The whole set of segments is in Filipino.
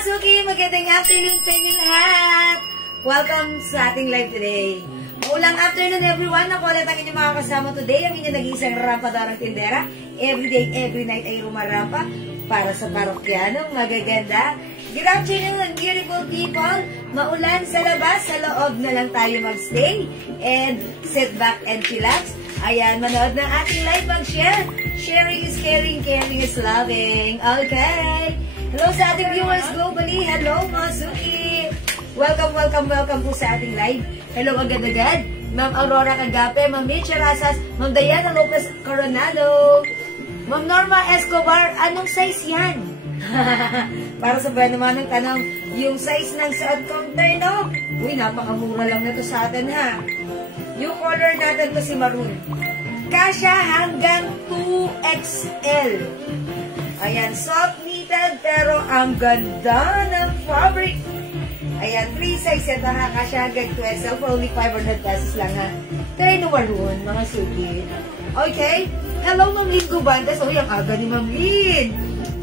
Suki, magandang afternoon sa inyo lahat. Welcome sa ating live today. Maulang afternoon everyone. Ako ulit ang inyong mga kasama today. Ang inyong nag-iisang rampa-darang tindera. Every day, every night ay rumarampa para sa parokyanong magaganda. Good afternoon, beautiful people. Maulan sa labas, sa loob na lang tayo magstay. And sit back and relax. Ayan, manood ng ating live, mag-share. Sharing is caring, caring is loving. Okay. Hello sa ating viewers globally. Hello, mga Suki. Welcome, welcome, welcome po sa ating live. Hello agad-agad. Ma'am Aurora Cagape, Ma'am Mitch Rasas, Ma'am Diana Lopez Coronado, Ma'am Norma Escobar, anong size yan? Para sa ba naman ng tanong, yung size ng suot kong terno? Uy, napakamura lang na to sa atin ha. Yung color natin to si Maroon. Kasya hanggang 2XL. Ayan, soft knitted, pero ang ganda ng fabric. Ayan, 3 size ito ha, kasya hanggang 2XL for only 500 pesos lang ha. Try no maroon, mga Suki. Okay, hello Ma'am Lynn Gubantes. Oh, yung aga ni Ma'am Lynn.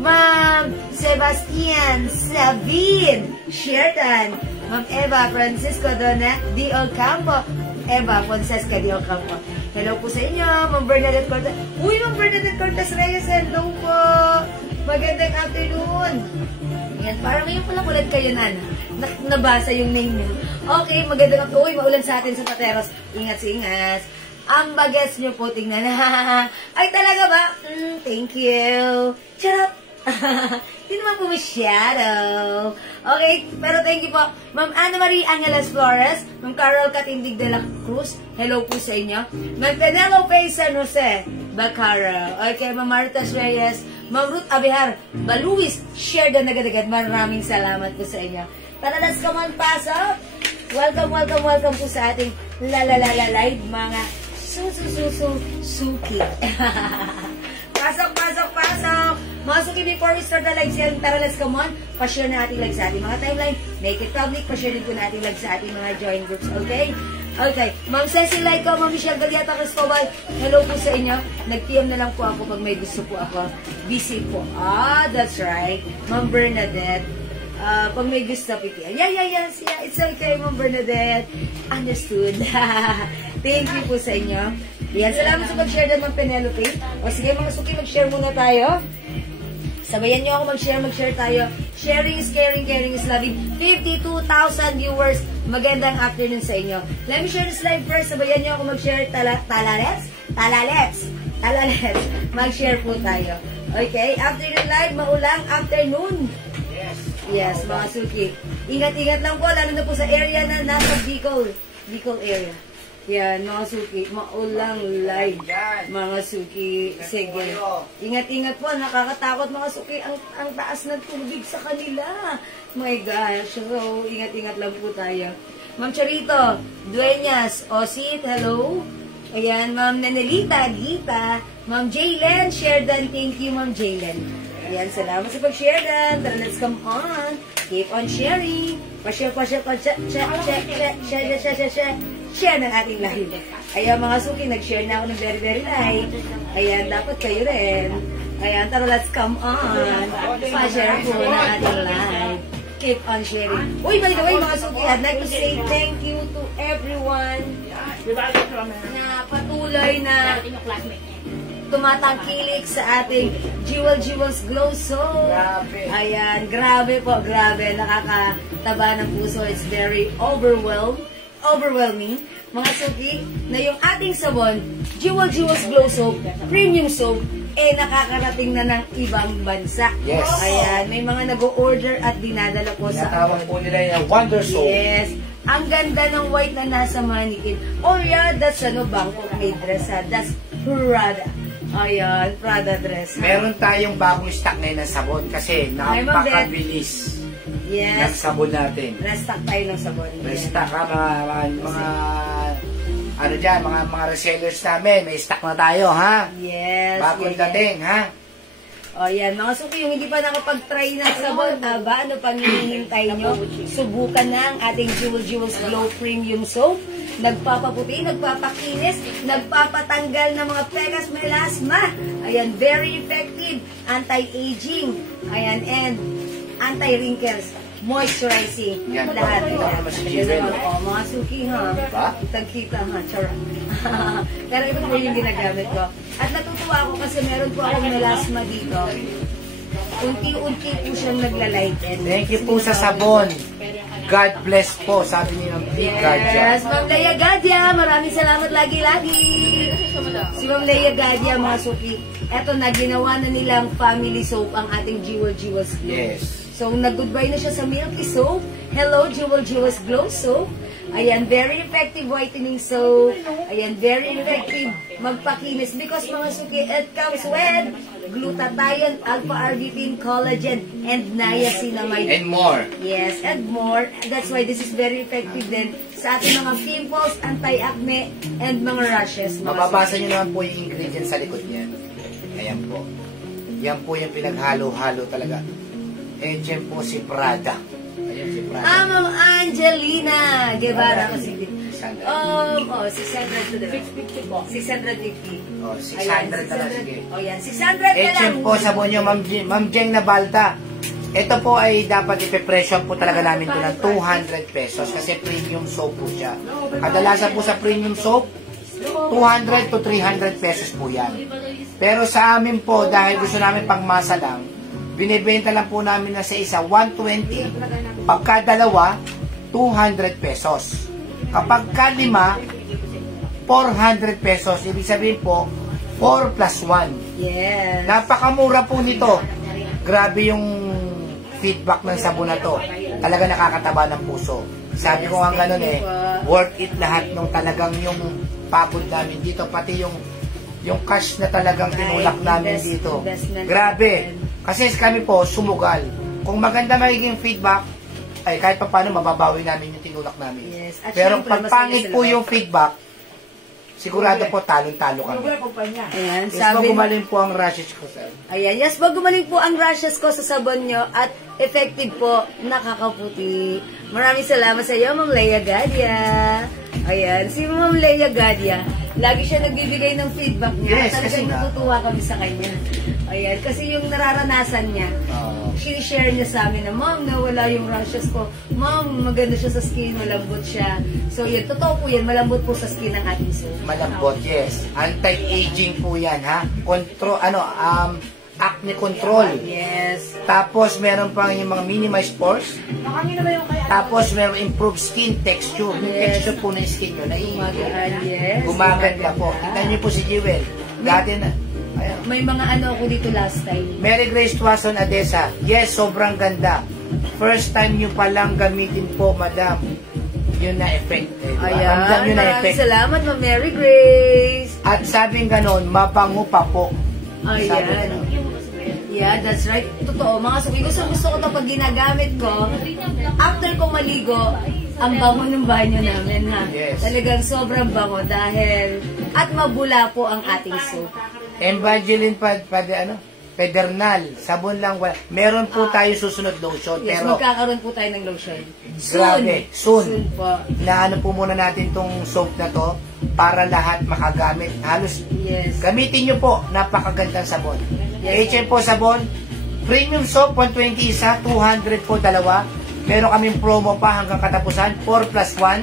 Ma'am Sebastian, Sabine, Shertan, Ma'am Eva Francisco Dona Di Ocampo, Eva Francesca Di Ocampo. Hello po sa inyo, Ma'am Bernadette Cortez. Uy, Ma'am Bernadette Cortez Reyes, hello po. Magandang afternoon. Yan, parang ngayon pala ulan kayo na. Nabasa yung name niyo. Okay, magandang afternoon. Uy, maulan sa atin sa Pateros. Ingat-ingat. Ang bages niyo po, tingnan. Ay, talaga ba? Thank you. Charot. Hindi naman po masyado. Okay, pero thank you po. Ma'am Ana Marie Angeles Flores, Ma'am Carol Catindig de la Cruz, hello po sa inyo. Ma'am Penelope San Jose Bacaro. Okay, Ma'am Marta Reyes, Ma'am Ruth Abihar, Baluis, share the agad-agad. Maraming salamat po sa inyo. Tara, let's come on, pasok. Welcome, welcome, welcome po sa ating live mga suki. Pasok, pasok, pasok. Mga Suki, before we start the live sale, tara, let's come on. Pa-share na ating live sa ating mga timeline. Make it public. Pa-share din po natin live sa ating mga join groups. Okay? Okay. Ma'am Cecil Laico, Ma'am Michelle Galiata Cristobal, hello po sa inyo. Nag-PM na lang po ako pag may gusto po ako. Busy po. Ah, that's right. Ma'am Bernadette. Pag may gusto po. Yeah. It's okay, Ma'am Bernadette. Understood. Thank you po sa inyo. Yan. Salamat sa mag-share din, Ma'am Penelope. O sige, mga Suki, mag-share muna tayo. Sabayan nyo ako mag-share tayo. Sharing is caring, caring is loving. 52,000 viewers. Magandang afternoon sa inyo. Let me share this live first. Sabayan nyo ako mag-share. Talalets. Mag-share po tayo. Okay? Afternoon live, maulang afternoon. Yes, mga Suki. Ingat-ingat lang po, lalo na po sa area na nasa Bicol area. Yan, mga Suki, maulang live, mga Suki. Sige. Ingat-ingat po, nakakatakot mga Suki, ang taas ng tubig sa kanila. My gosh. So, ingat-ingat lang po tayo. Ma'am Charito, Dueñas, Osit, hello. Ayan, Ma'am Nenelita, Gita, Ma'am Jaylen, Sherdan, thank you, Ma'am Jaylen. Ayan, salamat sa pag-share dan. Tara, let's come on. Keep on sharing. Pa-share. Share ng ating live. Ayan, mga Suki, nag-share na ako ng very, very live. Ayan, dapat kayo rin. Ayan, tara, let's come on. Pa-share po ng ating live. Keep on sharing. Uy, by the way, mga Suki, I'd like to say thank you to everyone na patuloy na tumatangkilik sa ating Jewels Glow Soap. Grabe. Ayan, grabe po, grabe. Nakakataba ng puso. It's very overwhelming. Mga suki, na yung ating sabon, Jewels Glow Soap, premium soap, nakakarating na ng ibang bansa. Yes. Ayan, may mga nag-o-order at dinadala po sa... Natawag po nila yung Wonder Soap. Yes. Ang ganda ng white na nasa mannequin. Oh yeah, that's Bangkok made dress ha. That's Prada. Ayan, Prada dress. Meron tayong bagong stock ngayon ng sabon kasi napakabilis ng sabon natin. Restock tayo ng sabon. Restock ha, mga ano dyan, mga resellers namin, may stock na tayo, ha? Yes. Bagong dating, ha? O yan, mga suki, yung hindi pa nakapag-try ng sabon, ba? Ano pang hinihintay nyo? Subukan na ang ating Jewels Glow Premium Soap. Nagpapaputi, nagpapakinis, nagpapatanggal ng mga pekas, melasma. Ayan, very effective. Anti-aging. Ayan, and anti-wrinkles. Moisturizing. Yan. Lahat. Mga suki, ha? Diba? Tagkita, ha? Charot. Pero ito po yung ginagamit ko. At natutuwa ako kasi meron po akong melasma dito. Unti-unti po siyang naglalighten. Thank you po sa sabon. God bless po, sabi niyo ng Big Gadya. Yes, Ma'am Leia Gadya. Maraming salamat lagi-lagi. Si Ma'am Leia Gadya, mga suki. Eto na, ginawa na nilang family soap ang ating Jewels Glow. Yes. So, nag-goodbye na siya sa Milky Soap. Hello, Jewels Glow Soap. Ayan, very effective whitening soap. Ayan, very effective magpakinis. Because mga suki, it comes with glutathione, alpha-arbutin, collagen, and niacinamide. And more. Yes, and more. That's why this is very effective din sa ating mga pimples, anti-acne, and mga rashes. Mababasa niyo naman po yung ingredients sa likod niyan. Ayan po. Yan po yung pinaghalo-halo talaga. And dyan po si Prada. Ayan si Prada. Ma'am Angelina Guevara kasi. 600. 600 to the 650 po. 650. Oh, 600 na lang, sige. Oh, yan. 600 na lang. Dyan po sabon nyo, Ma'am Jeng na Balta. Ito po ay dapat ipipresyon po talaga namin ito ng 200 pesos kasi premium soap po siya. Kadalasan po sa premium soap, 200 to 300 pesos po yan. Pero sa amin po, dahil gusto namin pangmasa lang, binibenta lang po namin na sa isa 120, pagka dalawa 200 pesos. Kapag ka lima 400 pesos. Ibig sabihin po 4 plus 1. Yes. Napakamura po nito. Grabe yung feedback ng sabon na to. Talaga nakakataba ng puso. Sabi ko nga ganun worth it lahat nung talagang yung pagod namin dito, pati yung cash na talagang tinulak namin dito. Grabe. Kasi kami po, sumugal. Kung maganda magiging feedback, ay kahit pa paano mababawi namin yung tinulak namin. Yes. Pero pag pangit po yung feedback, sigurado po talong-talo kami. Ayan, Yes po, gumaling po ang rashes ko, sir. Ayan, yes po, gumaling po ang rashes ko sa sabon nyo at effective po, nakakaputi. Maraming salamat sa iyo, Ma'am Leia Gadya. Ayan, si Ma'am Leia Gadya, lagi siya nagbibigay ng feedback niya. Yes, talagang natutuwa kami sa kanya. Ayan, kasi yung nararanasan niya, sinishare niya sa amin na, Ma'am, nawala yung rashes ko. Ma'am, maganda siya sa skin, malambot siya. So, yun, totoo po yan, malambot po sa skin ng ating soap. Malambot, yes. Anti-aging po yan, ha? Acne control. Yes. Tapos, meron pang yung mga minimized pores. Tapos, meron improved skin texture. Yung texture po ng skin nyo, Gumagaan, yes. gumaganda po. Kita niyo po si Jewel. Dati na, ayan. May mga ano ako dito last time. Mary Grace Tuason Adesa. Yes, sobrang ganda. First time nyo palang gamitin po, madam. Yun na effect. Ayan, Ramdam yun na maraming effect. salamat, Ma'am Mary Grace. At sabing ganon, mabango pa po. Ayan. Yeah, that's right. Totoo, mga suki, gusto ko ito pag ginagamit ko, after ko maligo, ang bango ng banyo namin, ha? Yes. Talagang sobrang bango dahil, at mabula po ang ating soap. Evangeline Pedernal, sabon lang wala. Meron po tayo susunod lotion. Yes, pero magkakaroon po tayo ng lotion. grabe, soon. Soon po. Naano po muna natin tong soap na to para lahat makagamit. Halos Yes. gamitin nyo po, napakagandang sabon. Yes. HM po sabon, premium soap 120 isa, 200 po dalawa. Meron kaming promo pa hanggang katapusan, 4 plus 1,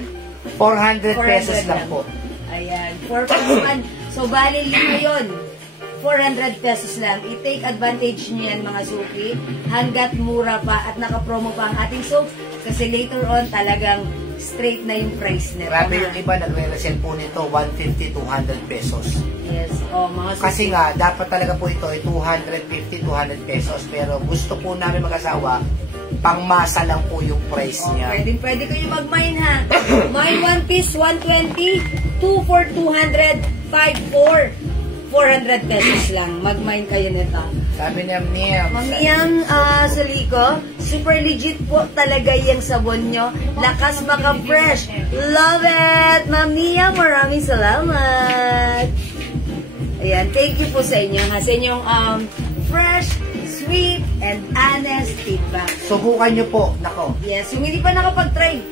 400 pesos lang po. Ayan, 4 plus 1. So, bali 5 yun. 400 pesos lang. I-take advantage nyo yan mga suki. Hanggat mura pa at naka-promo pa ang ating soap. Kasi later on talagang straight na yung price nito. Grabe yung iba, nagre-resell po nito, 150, 200 pesos. Yes, mga suki. Kasi nga, dapat talaga po ito ay 250, 200 pesos. Pero gusto po namin mag-asawa, pangmasa lang po yung price niya. Pwede kayo mag-mine ha. Mine 1 piece, 120, 2 for 200, 5 for 400 pesos lang. Mag-mine kayo nito. Sabi niya, Miam. Mamiam, Saliko, super legit po talaga yung sabon nyo. Lakas baka fresh. Love it! Mamiam, maraming salamat. Ayan, thank you po sa inyo. Sa inyong fresh, sweet, and honest feedback. Subukan nyo po. Nako. Yes, yung hindi pa nakapag-try,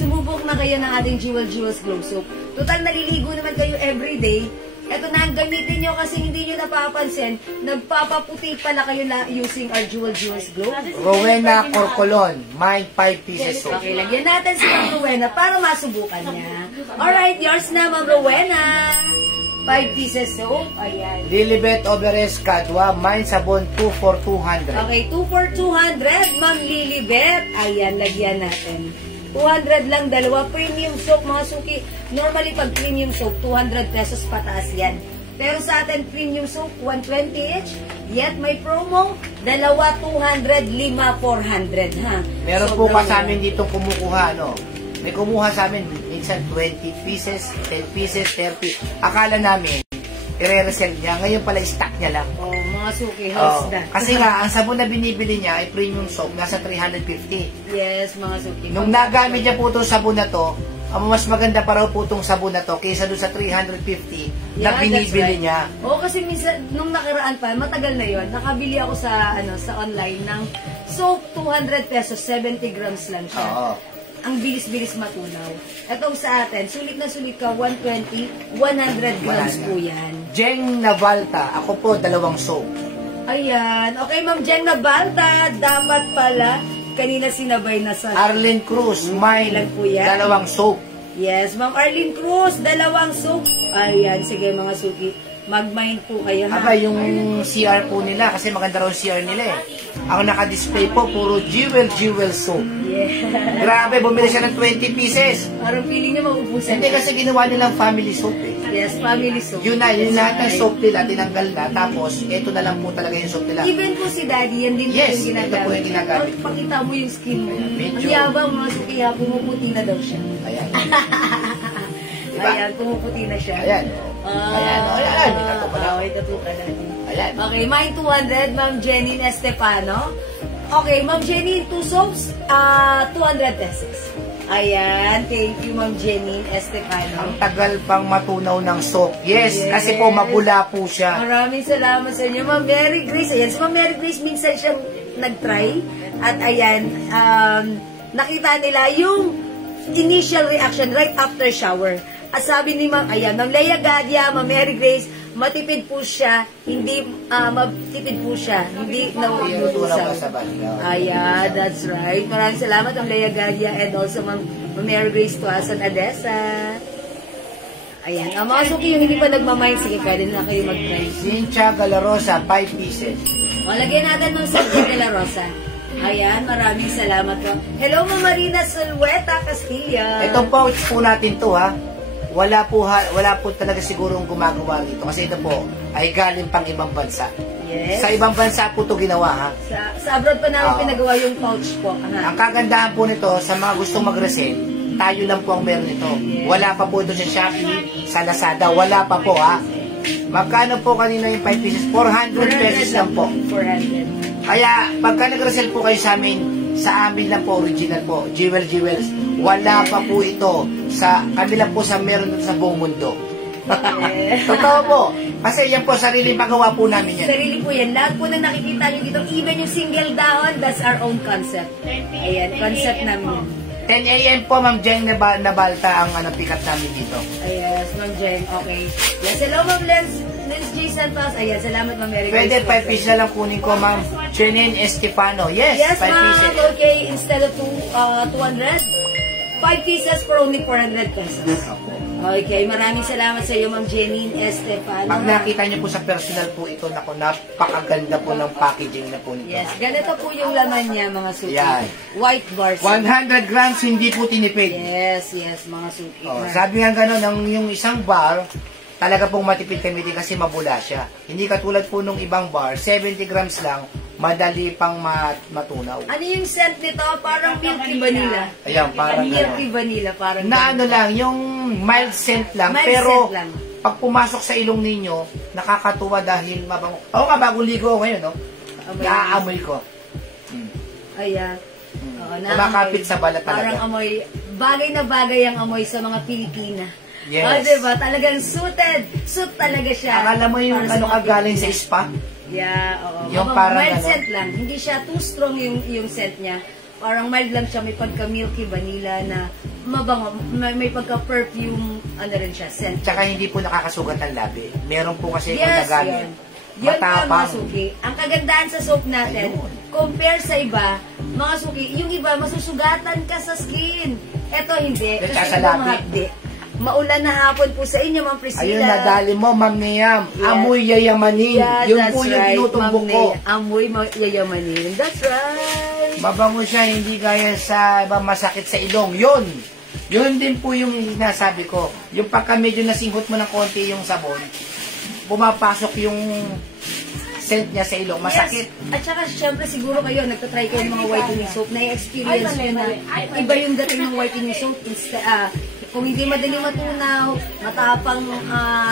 sumubok na kayo ng ating Jewels Glow Soap. Total, naliligo naman kayo everyday. Ito na ang gamitin nyo kasi hindi nyo napapansin, nagpapaputi pala kayo na using our Jewels Glow. Rowena Corcolon, mine 5 pieces soap. Okay, lagyan natin si Ma'am Rowena para masubukan niya. Alright, yours na Ma'am Rowena. 5 pieces soap. Ayan. Lilibet Overes Kadwa, mine sabon 2 for 200. Okay, 2 for 200, Ma'am Lilibet. Ayan, lagyan natin. 200 lang, dalawa. Premium soap, mga suki. Normally, pag premium soap, 200 pesos pataas yan. Pero sa atin, premium soap, 120 each. Yet, may promo, dalawa, 200, 5, 400. Ha? Meron po pa sa amin dito kumukuha, no? May kumuha sa amin, minsan 20 pieces, 10 pieces, 30. Akala namin, i-resell niya. Ngayon pala, stock niya lang. Oh, mga suki, how's that? Kasi nga, ang sabon na binibili niya ay premium soap, nasa 350. Yes, mga suki. Nung nagamit niya po itong sabon na to, ang mas maganda pa raw po itong sabon na to kaysa doon sa 350 na binibili niya. Oo, kasi minsan, nung nakaraan pa, matagal na yon, nakabili ako sa sa online ng soap, 200 pesos, 70 grams lang siya. Oo. Ang bilis-bilis matunaw. Itong sa atin, sulit na sulit ka, 120, 100 grams po yan. Jeng Navalta, ako po, 2 soap. Ayan. Okay, Ma'am Jen Nabalta, dapat pala, kanina sinabay na sa... Arlene Cruz, may Ilan po yan? 2 soap. Yes, Ma'am Arlene Cruz, 2 soap. Ayan, sige mga suki. Mag-mind po kayo ha. Aba, yung CR po nila, kasi maganda raw CR nila eh. Ang naka-display po, puro Jewel soap. Yeah. Grabe, bumili siya ng 20 pieces. Parang feeling niya mauubusan. Hindi kasi ginawa nilang family soap eh. Yes, family soap. Yun na, yun lahat ng soap nila, tinanggal na. Tapos, ito na lang po talaga yung soap nila. Even po si Daddy, yan din Yes, po yung ginagamit. ito po yung ginagamit. Pakita mo yung skin mo. Medyo. Ang yabang mga suki, pumuputi na daw siya. Ayan. Diba? Ayan, pumuputi na siya. Ayan. Ayan. Ayan. May tato pala. May tato pala. Ayan. Okay, mine 200, Ma'am Jenny Estefano. Okay, Ma'am Jenny, 2 soaps, 200 pesos. Ayan, thank you, Ma'am Jenny Estefano. Ang tagal pang matunaw ng soap. Yes, kasi po mabula po siya. Maraming salamat sa inyo, Ma'am Mary Grace. Ayan, si Ma'am Mary Grace, minsan siyang nag-try. At ayan, nakita nila yung initial reaction right after shower. At sabi ni Ma'am, ayan, Ma'am Leia Gadia, Ma'am Mary Grace, matipid po siya, hindi, matipid po siya, hindi nauubusan. Ayan, that's right. Maraming salamat, Ma'am Leia Gadia, and also Ma'am Mary Grace Tuasan Adesa. Ayan, ang mga suki yung hindi pa nagmamahal, sige, pwede na kayo mag-try. Cynthia Galarosa, 5 pieces. O, lagyan natin ng Cynthia Galarosa. Ayan, maraming salamat po. Hello, Ma'am Marina Sulweta Castilla. Itong pouch po natin to ha. Wala po talaga sigurong gumagawa dito kasi ito po ay galing pang ibang bansa. Yes. Sa ibang bansa po ito ginawa ha. Sa abroad pa namin pinagawa yung pouch po. Ang kagandahan po nito sa mga gustong mag-resell, tayo lang po ang meron nito. Yes. Wala pa po ito sa Shopee, sa Lazada, wala pa po ha. Magkano po kanina yung 5 pieces? 400 pesos lang po. 400. Kaya pagka nag-resell po kayo sa amin lang po, original po, Jewels. Wala pa po ito sa kanila po sa meron sa buong mundo. Totoo po. Kasi yan po, sarili magawa po namin yan. Sarili po yan. Lahat po na nakikita nyo dito, even yung single dahon, that's our own concept. Ayan, concept namin. 10 a.m. po, Ma'am Jeng Nabalta ang pick up namin dito. Yes, Ma'am Jen. Okay. Yes, hello, Ma'am Lens J. Santos. Ayan, salamat, Ma'am Mary. Pwede 5 pieces na lang kunin ko, Ma'am Jenin Estefano. Yes, 5 pieces. Okay, instead of 200, 5 pieces for only 400 pesos. Okay, maraming salamat sa iyo, Ma'am Jenny Estefano. Pag nakita niyo po sa personal po ito, naku, napakaganda po ng packaging na po nito. Yes, ganito po yung laman niya, mga suki. Yan. White bars. 100 grams, hindi po tinipid. Yes, mga suki. Oh, sabi nga gano'n, yung isang bar, talaga pong matipid-timid kasi mabula siya. Hindi katulad po nung ibang bar, 70 grams lang, madali pang matunaw. Ano yung scent nito? Parang milky vanilla. Ayan, parang milky vanilla, parang na ano lang, yung mild scent lang, mild pero scent lang. Pag pumasok sa ilong ninyo, nakakatuwa dahil mabango. Oo nga, bagong ligo ako ngayon, no? Naaamoy ko. Ayan. Kumakapit sa balat talaga. Parang amoy, bagay na bagay ang amoy sa mga Pilipina. Yes. O, diba? Talagang suited. Suit talaga siya. Akala mo yung ano ka galing sa spa? Yeah, oo. Yung parang mild ano? scent lang. Hindi siya too strong yung scent niya. Parang mild lang siya. May pagka-milky vanilla na mabango. May pagka-perfume, ano rin siya, scent. Tsaka hindi po nakakasugat ng labi. Meron po kasi kung Yes, nagamit. yun po ang mga Matapang. suki. Ang kagandaan sa soap natin, Ayun. compare sa iba, mga suki, yung iba, masusugatan ka sa skin. Ito hindi. At Kasi sa iba labi. mahapdi. Maulan na hapon po sa inyo, Ma'am Priscilla. Ayun, nadali mo, Ma'am Niam. Yes. Amoy yayamanin. Yeah, Yun that's po yung right, tinutumbok Ma'am ko. Nea. Amoy yayamanin. That's right. Mabango siya, hindi gaya sa iba masakit sa ilong. Yun din po yung sinasabi ko. Yung pagka medyo nasinghot mo ng konti yung sabon, pumapasok yung scent niya sa ilong. Masakit. Yes. At saka, syempre, siguro kayo, nagtatry kayo ng mga whitening soap, na-experience nyo na iba yung dating ng whitening soap. Kung hindi madali matunaw, matapang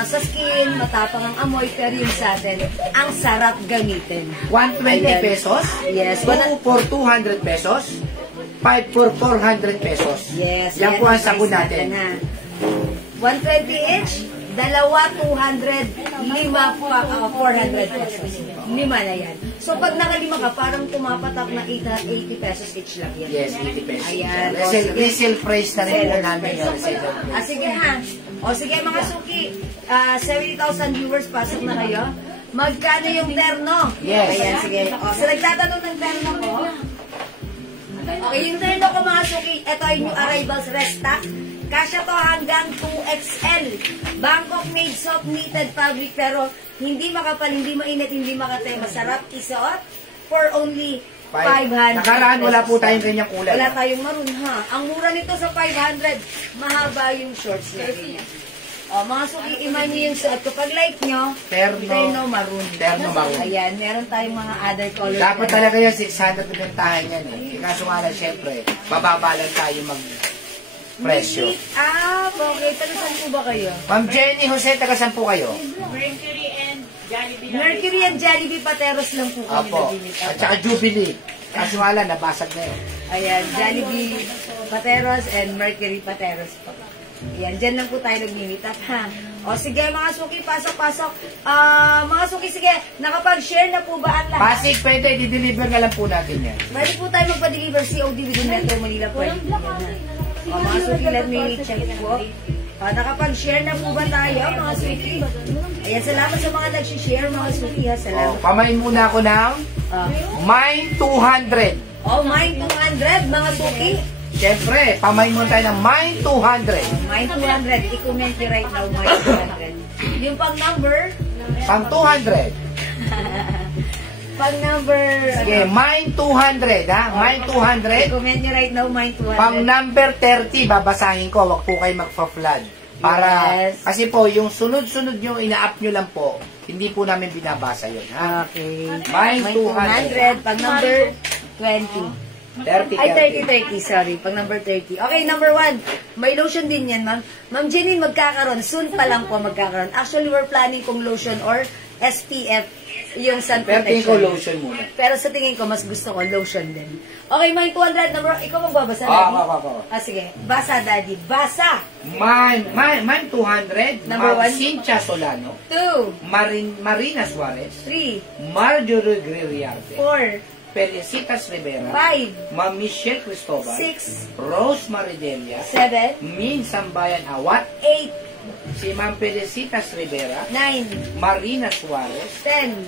sa skin, matapang ang amoy, pero yung sa atin, ang sarap gamitin. 120 Ayan. pesos? Yes. 2 for 200 pesos? 5 for 400 pesos? Yes. Yan po ang sabon natin. 120 each, dalawa, 200, lima, 400 pesos. Lima na yan. So, pag nakalima ka, parang tumapatak na 80 pesos each lang yan. Yes, 80 pesos. Ayan. Resale price na rin po namin yun. Sige ha. O sige mga suki, 70,000 viewers, pasok na kayo. Magkano yung terno? Yes. Ayan, sige. O, so nagtatanong ng terno ko. Okay, yung terno ko mga suki, ito yung new arrivals restock. Kasya to hanggang 2XL. Bangkok made soft knitted fabric, pero hindi makapal, hindi mainit, hindi makate. Masarap isuot for only 500. Nakaraan, wala po tayong ganyang kulay. Wala tayong maroon, ha? Ang mura nito sa 500, mahaba yung shorts na ganyan. O, mga suki, iman nyo yung suot. Kapag like nyo, Terno maroon. Terno maroon. Ayan, meron tayong mga other colors. Dapat talaga yan, 600 na bentahan yan eh. Kaso nga lang, syempre, bababalan tayo mag-presyo. Okay. Taga-saan po ba kayo? Ma'am Jenny Jose, taga-saan po kayo? Mercury and Jollibee Pateros lang po kami Apo. nagimit. At saka Jubilee. Kaso nga lang, nabasag na yun. Ayan, Jollibee Pateros and Mercury Pateros po. Ayan, dyan lang po tayo nag-meet up, ha? O sige, mga suki, pasok-pasok. Mga suki, sige, nakapag-share na po ba ang lahat? Pasig, pwede, i-deliver na lang po natin yan. Pwede po tayo magpa-deliver COD within Metro Manila po. O mga suki, let me check po. Nakapag-share na po ba tayo, mga suki? Ayan, salamat sa mga nag-share, mga suki, ha? Salamat. Pamain muna ako ng Mine 200. Mine 200, mga suki. Siyempre, pamain muna tayo ng Mine 200. Mine 200, i-comment nyo right now, Mine 200. Yung pang-number, Pang 200. pang-number, Sige, Mine 200, ha? Mine 200. i-comment nyo right now, Mine 200. Pang number 30, babasahin ko. Huwag po kayo magpa-flood. Para, Yes. kasi po, yung sunod-sunod nyo, ina-up nyo lang po, hindi po namin binabasa yun, ha? Okay. Mine 200. Pang-number 20. 30, Ay, 30, sorry. Pag number 30. Okay, number 1. May lotion din yan, ma'am. Ma'am Jenny, magkakaroon. Soon pa lang po magkakaroon. Actually, we're planning kung lotion or SPF yung sun Pero tingin ko protection. lotion muna. Pero sa tingin ko, mas gusto ko lotion din. Okay, may 200 number. Ikaw magbabasa, Oo, Daddy? ako. Sige. Basa, Daddy. Basa! Mine 200. Number one. Cynthia Solano. 2, Marina Suarez. 3, Marjorie Gririarte. 4, Felicitas Rivera. 5, Ma'am Michelle Cristobal. 6, Rose Maridelia. 7, Min Sambayan Awat. 8, Si Ma'am Felicitas Rivera. 9, Marina Suarez. 10,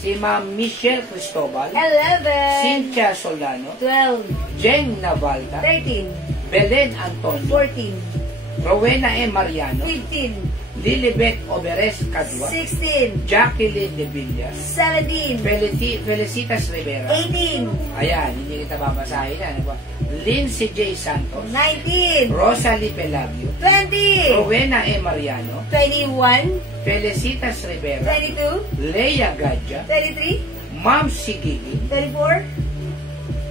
Si Ma'am Michelle Cristobal. 11, Cynthia Solano. 12, Jen Navalta. 13, Belen Antonio. 14, Rowena M. Mariano, 15, Lilibet Oberes Cadua, 16, Jacqueline De Villas, 17, Felicitas Rivera. 18, Ayan, hindi kita babasahin. Ano ba? Lindsay J. Santos, 19, Rosalie Pelagio, 20, Rowena M. Mariano, 21, Felicitas Rivera, 22, Leia Gadja, 23, Ma'am Sigigin, 24,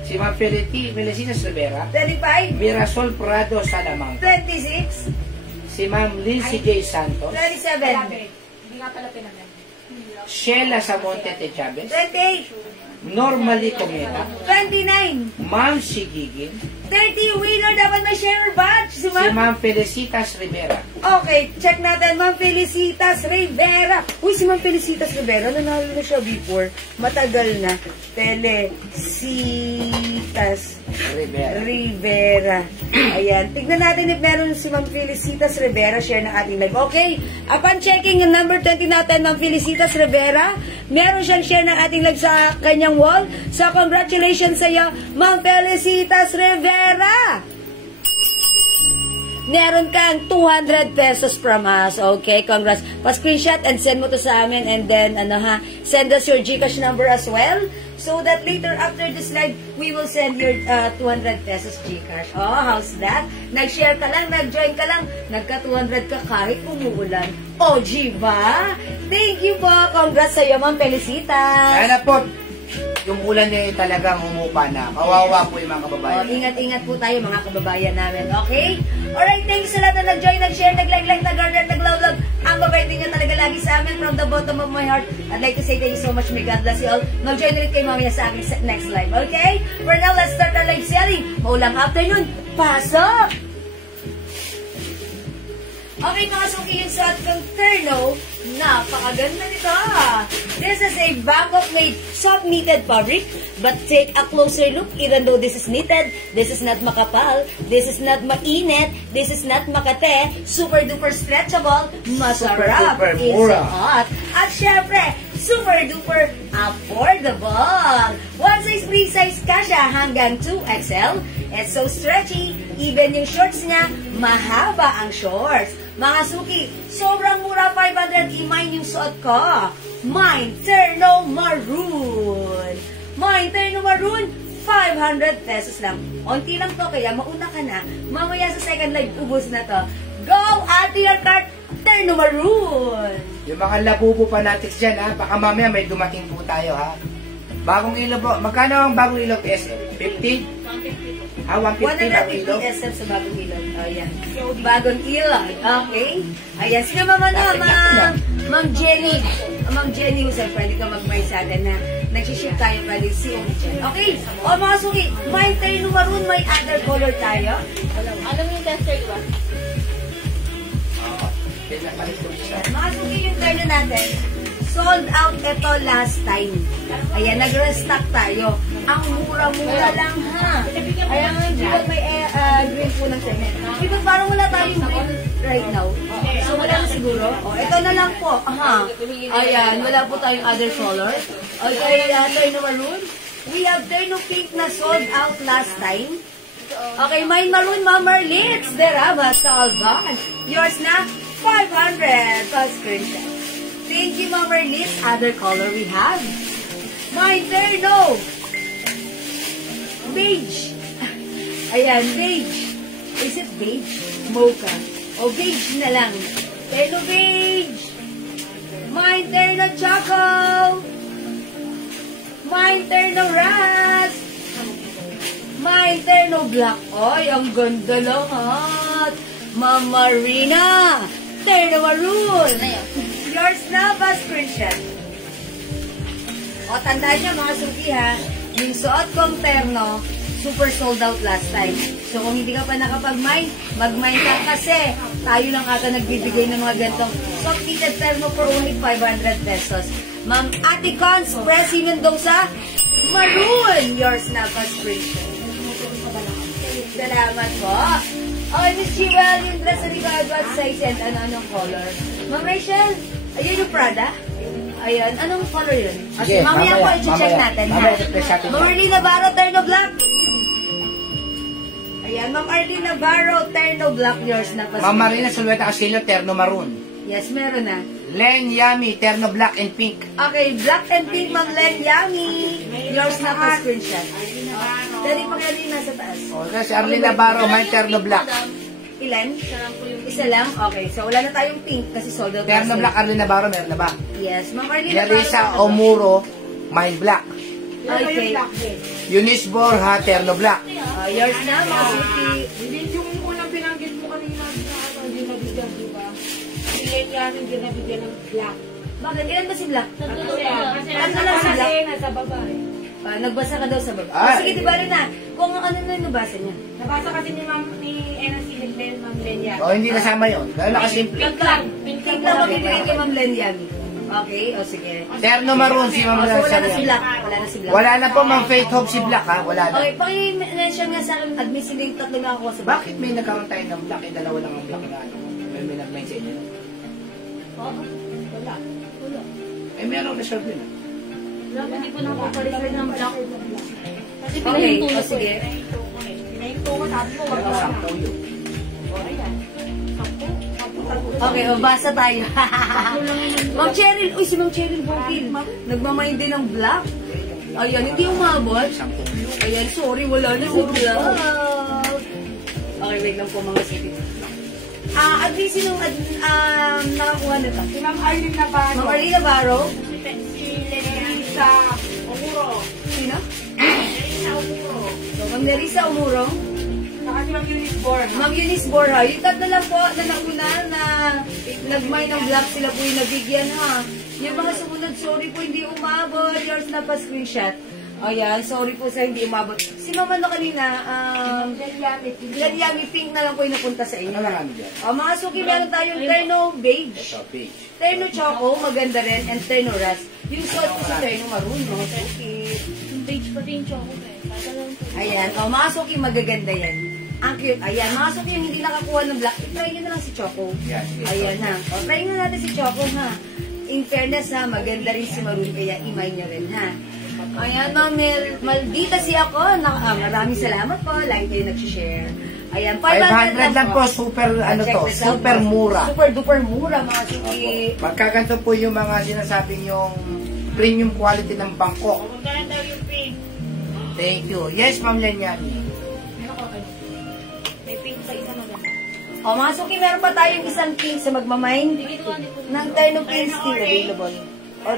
si Ma'am Felicitas Rivera, 25, Mirasol Prado Salamanca, 26, si Ma'am Lindsay J. Santos, 27, Hindi nga pala tinagal. Sheila Samonte de Chavez, 28, Normally Cometa, 29, Ma'am Sigigin, 30, winner dapat may share badge. Si si Ma'am. Ma'am Felicitas Rivera. Okay, check natin. Ma'am Felicitas Rivera. Uy, si Ma'am Felicitas Rivera, nanalo na siya before. Matagal na. Felicitas Rivera. Ayan. Tignan natin if meron si Ma'am Felicitas Rivera share ng ating live. Okay. Upon checking yung number 20 natin, Ma'am Felicitas Rivera, meron siyang share ng ating live sa kanyang wall. So, congratulations sa iyo, Ma'am Felicitas Rivera. Meron kang 200 pesos from us. Okay, congrats. Pa-screenshot and send mo to sa amin, and then, send us your GCash number as well. So that later after this live, we will send your 200 pesos GCash. Oh, how's that? Nag-share ka lang, nag-join ka lang, nagka-200 ka kahit umuulan. Oh, ba? Thank you po. Congrats sa iyo, Ma'am Felicitas. Sana po, yung ulan na talagang humupa na. Kawawa po yung mga kababayan. Oh, ingat-ingat po tayo mga kababayan namin, okay? Alright, thank you sa lahat na nag-join, nag-share, nag-like, nag-order, nag-love. Ang babait niyo talaga lagi sa amin from the bottom of my heart. I'd like to say thank you so much. May God bless you all. Mag-join ulit kayo mamaya sa aking next live, okay? For now, let's start our live selling. Maulang afternoon, pasok! Okay mga suki, yung suot kong terno, napakaganda nito. This is a Bangkok made soft knitted fabric, but take a closer look. Even though this is knitted, this is not makapal, this is not mainit, this is not makate, super duper stretchable, masarap, Super duper mura. hot, at syempre, super duper affordable. One size free size kasha hanggang 2XL. It's so stretchy, even yung shorts niya, mahaba ang shorts. Mga suki, sobrang mura, 500 i-mine yung suot ko. Mine Terno Maroon. Mine Terno Maroon, 500 pesos lang. Onti lang to, kaya mauna ka na. Mamaya sa second live, ubos na to. Go, add to your cart, Terno Maroon. Yung mga labubo fanatics dyan, ha? Baka mamaya may dumating po tayo, ha? Bagong ilaw po. Magkano ang bagong ilaw SM? 50? 150. 150 bagong ilaw? 150 SM sa bagong ilaw. Ayan. Bagong ilaw. Okay. Ayan. Sino Ma'am Jenny. Ma'am Jenny, Jose, pwede ka mag-buy sa atin na nagsiship tayo pwede si Omichen. Okay. O mga suki, may Terno Maroon, may other color tayo. Ano yung tester ba? Mga suki, yung Terno natin, sold out ito last time. Ayan, nag-restock tayo. Ang mura-mura lang, ha? Ayan, hindi may green po ng Terno. Di ba parang wala tayong green right now? So, wala na siguro. O, ito na lang po. Aha. Ayan, wala po tayong other color. Okay, Terno Maroon. We have Terno Pink na sold out last time. Okay, mine Maroon, Ma'am Marlitz. Deraba, Salvan. Yours na, 500. Plus screenshot. Thank you, Ma'am Marlitz. Other color we have. Mine Terno. Beige. Ayan, beige. Is it beige? Mocha. O, beige na lang. Terno beige. Mine Terno choco. Mine Terno rust. Mine Terno black. Ay, ang ganda lang, ha? Ma'am Marina. Terno maroon. Yours na ba, screenshot? O, tandaan niyo mga suki, ha? Yung suot kong terno, super sold out last time. So, kung hindi ka pa nakapag-mine, mag-mine ka kasi tayo lang ata nagbibigay ng mga gantong soft knitted terno for only 500 pesos. Ma'am Ate Cons, Presi Mendoza, maroon. Yours na ba, screenshot? Salamat po. Okay, Miss Jewel, yung dress na likod, what size and anong color? Ma'am Rachel, ayun yung Prada? Ayan, anong color yun? Okay, Sige, mamaya po, mamaya, i-check natin. mamaya, i-check natin. Ma'am Marlene Navarro, Terno Black. Ayan. Ayan, Ma'am Arlene Navarro, Terno Black, yours na pa. Ma'am Marina Sulweta Castillo, terno maroon. Yes, meron na. Len Yami, terno black and pink. Okay, Black and Pink, Ma'am Len Yami. Yours na pa screenshot. Dali pa kanina sa taas. Okay, si Arlene Navarro, may terno black. Ilan? Isa lang? Okay, so wala na tayong pink kasi sold out. Terno black, Arlene Navarro, meron na ba? Yes, Ma'am Arlene Larissa Omuro, may black. Okay. Eunice Borja, terno black. Yours na, mga suki. Hindi yung unang binanggit mo kanina, hindi nabigyan, di ba? Hindi yan, hindi nabigyan ng black. Bakit? Ilan ba si Black? Kasi Ano lang si Black? nasa baba eh. Nagbasa ka daw sa baba. Sige, di ba rin na? Kung ano na yung nabasa niya. Nabasa kasi ni Ma'am, ni NC Len, Ma'am Len yan. O, hindi kasama yun. Dahil nakasimple. Pink lang. Pink lang mabibigay kay Ma'am Len Yami. Okay, o sige. Terno maroon si Ma'am So, wala na si Larissa. Black. Wala na si Black. Wala na po, Ma'am Faith Hope, si Black, ha? Wala na. Okay, paki-mention nga sa akin, admin sila yung tatlo na ako sa Black. Bakit may nagkaroon tayo ng black? Eh, dalawa lang ang black na ano. May nag-mind sa inyo. Wala. Eh, meron reserve yun. Hindi ko na mapapareserve ng black. Kasi Okay, o sige. pinahinto ko, sabi ko, wag Ito, na. 10 yun. Ayan. Okay, o basa tayo. Ma'am Cheryl, uy, si Ma'am Cheryl Bukil. Nagmamain din ng Black. Ayan, hindi umabot. 10 yun. Ayan, sorry, wala na si Black. Okay, wait lang po mga city. Admin, sinong nakakuha na ito? Si Ma'am Arlene Navarro. Ma'am Arlene Navarro? Si Larissa Omuro. Sino? Larissa Omuro. So, Ma'am Larissa Umuro? Saka si Ma'am Eunice Borja. Ma'am Eunice Borja. Yung tatlo lang po na nauna na nagmay ng Black, sila po yung nabigyan ha. Yung mga sumunod, sorry po, hindi umabot. Yours na pa screenshot. Ayan, sorry po sa hindi umabot. Si Ma'am ano kanina, Len Yami, pink na lang po yung napunta sa inyo. Ano lang ano dyan? Mga suki, meron tayong Terno Beige, Ito, page. Terno Choco, maganda rin, and Terno Rust. Yung suot ko sa Terno Maroon, mga suki. Yung page pati yung choco eh. Ayan, mga suki, magaganda yan. Ang cute. Ayan, mga suki, yung hindi nakakuha ng Black, try nyo na lang si Choco. Yes, yes. Ayan ha. O, try nyo natin si Choco ha. In fairness ha, maganda rin si Maroon, kaya imay nyo rin ha. Ayan, maldita si ako. Maraming salamat po. Lagi kayo nag-share. Ayan, 500 lang po, super, ano Check to, this out, super po. mura. Super duper mura, mga suki. Magkaganto po yung mga sinasabing yung premium quality ng Bangkok. Magkano daw yung pink? Thank you. Yes, Ma'am Lenyani. May pink sa isa maganda. O, mga suki, meron pa tayong isang pink sa magmamind ng Terno Pink still available. O,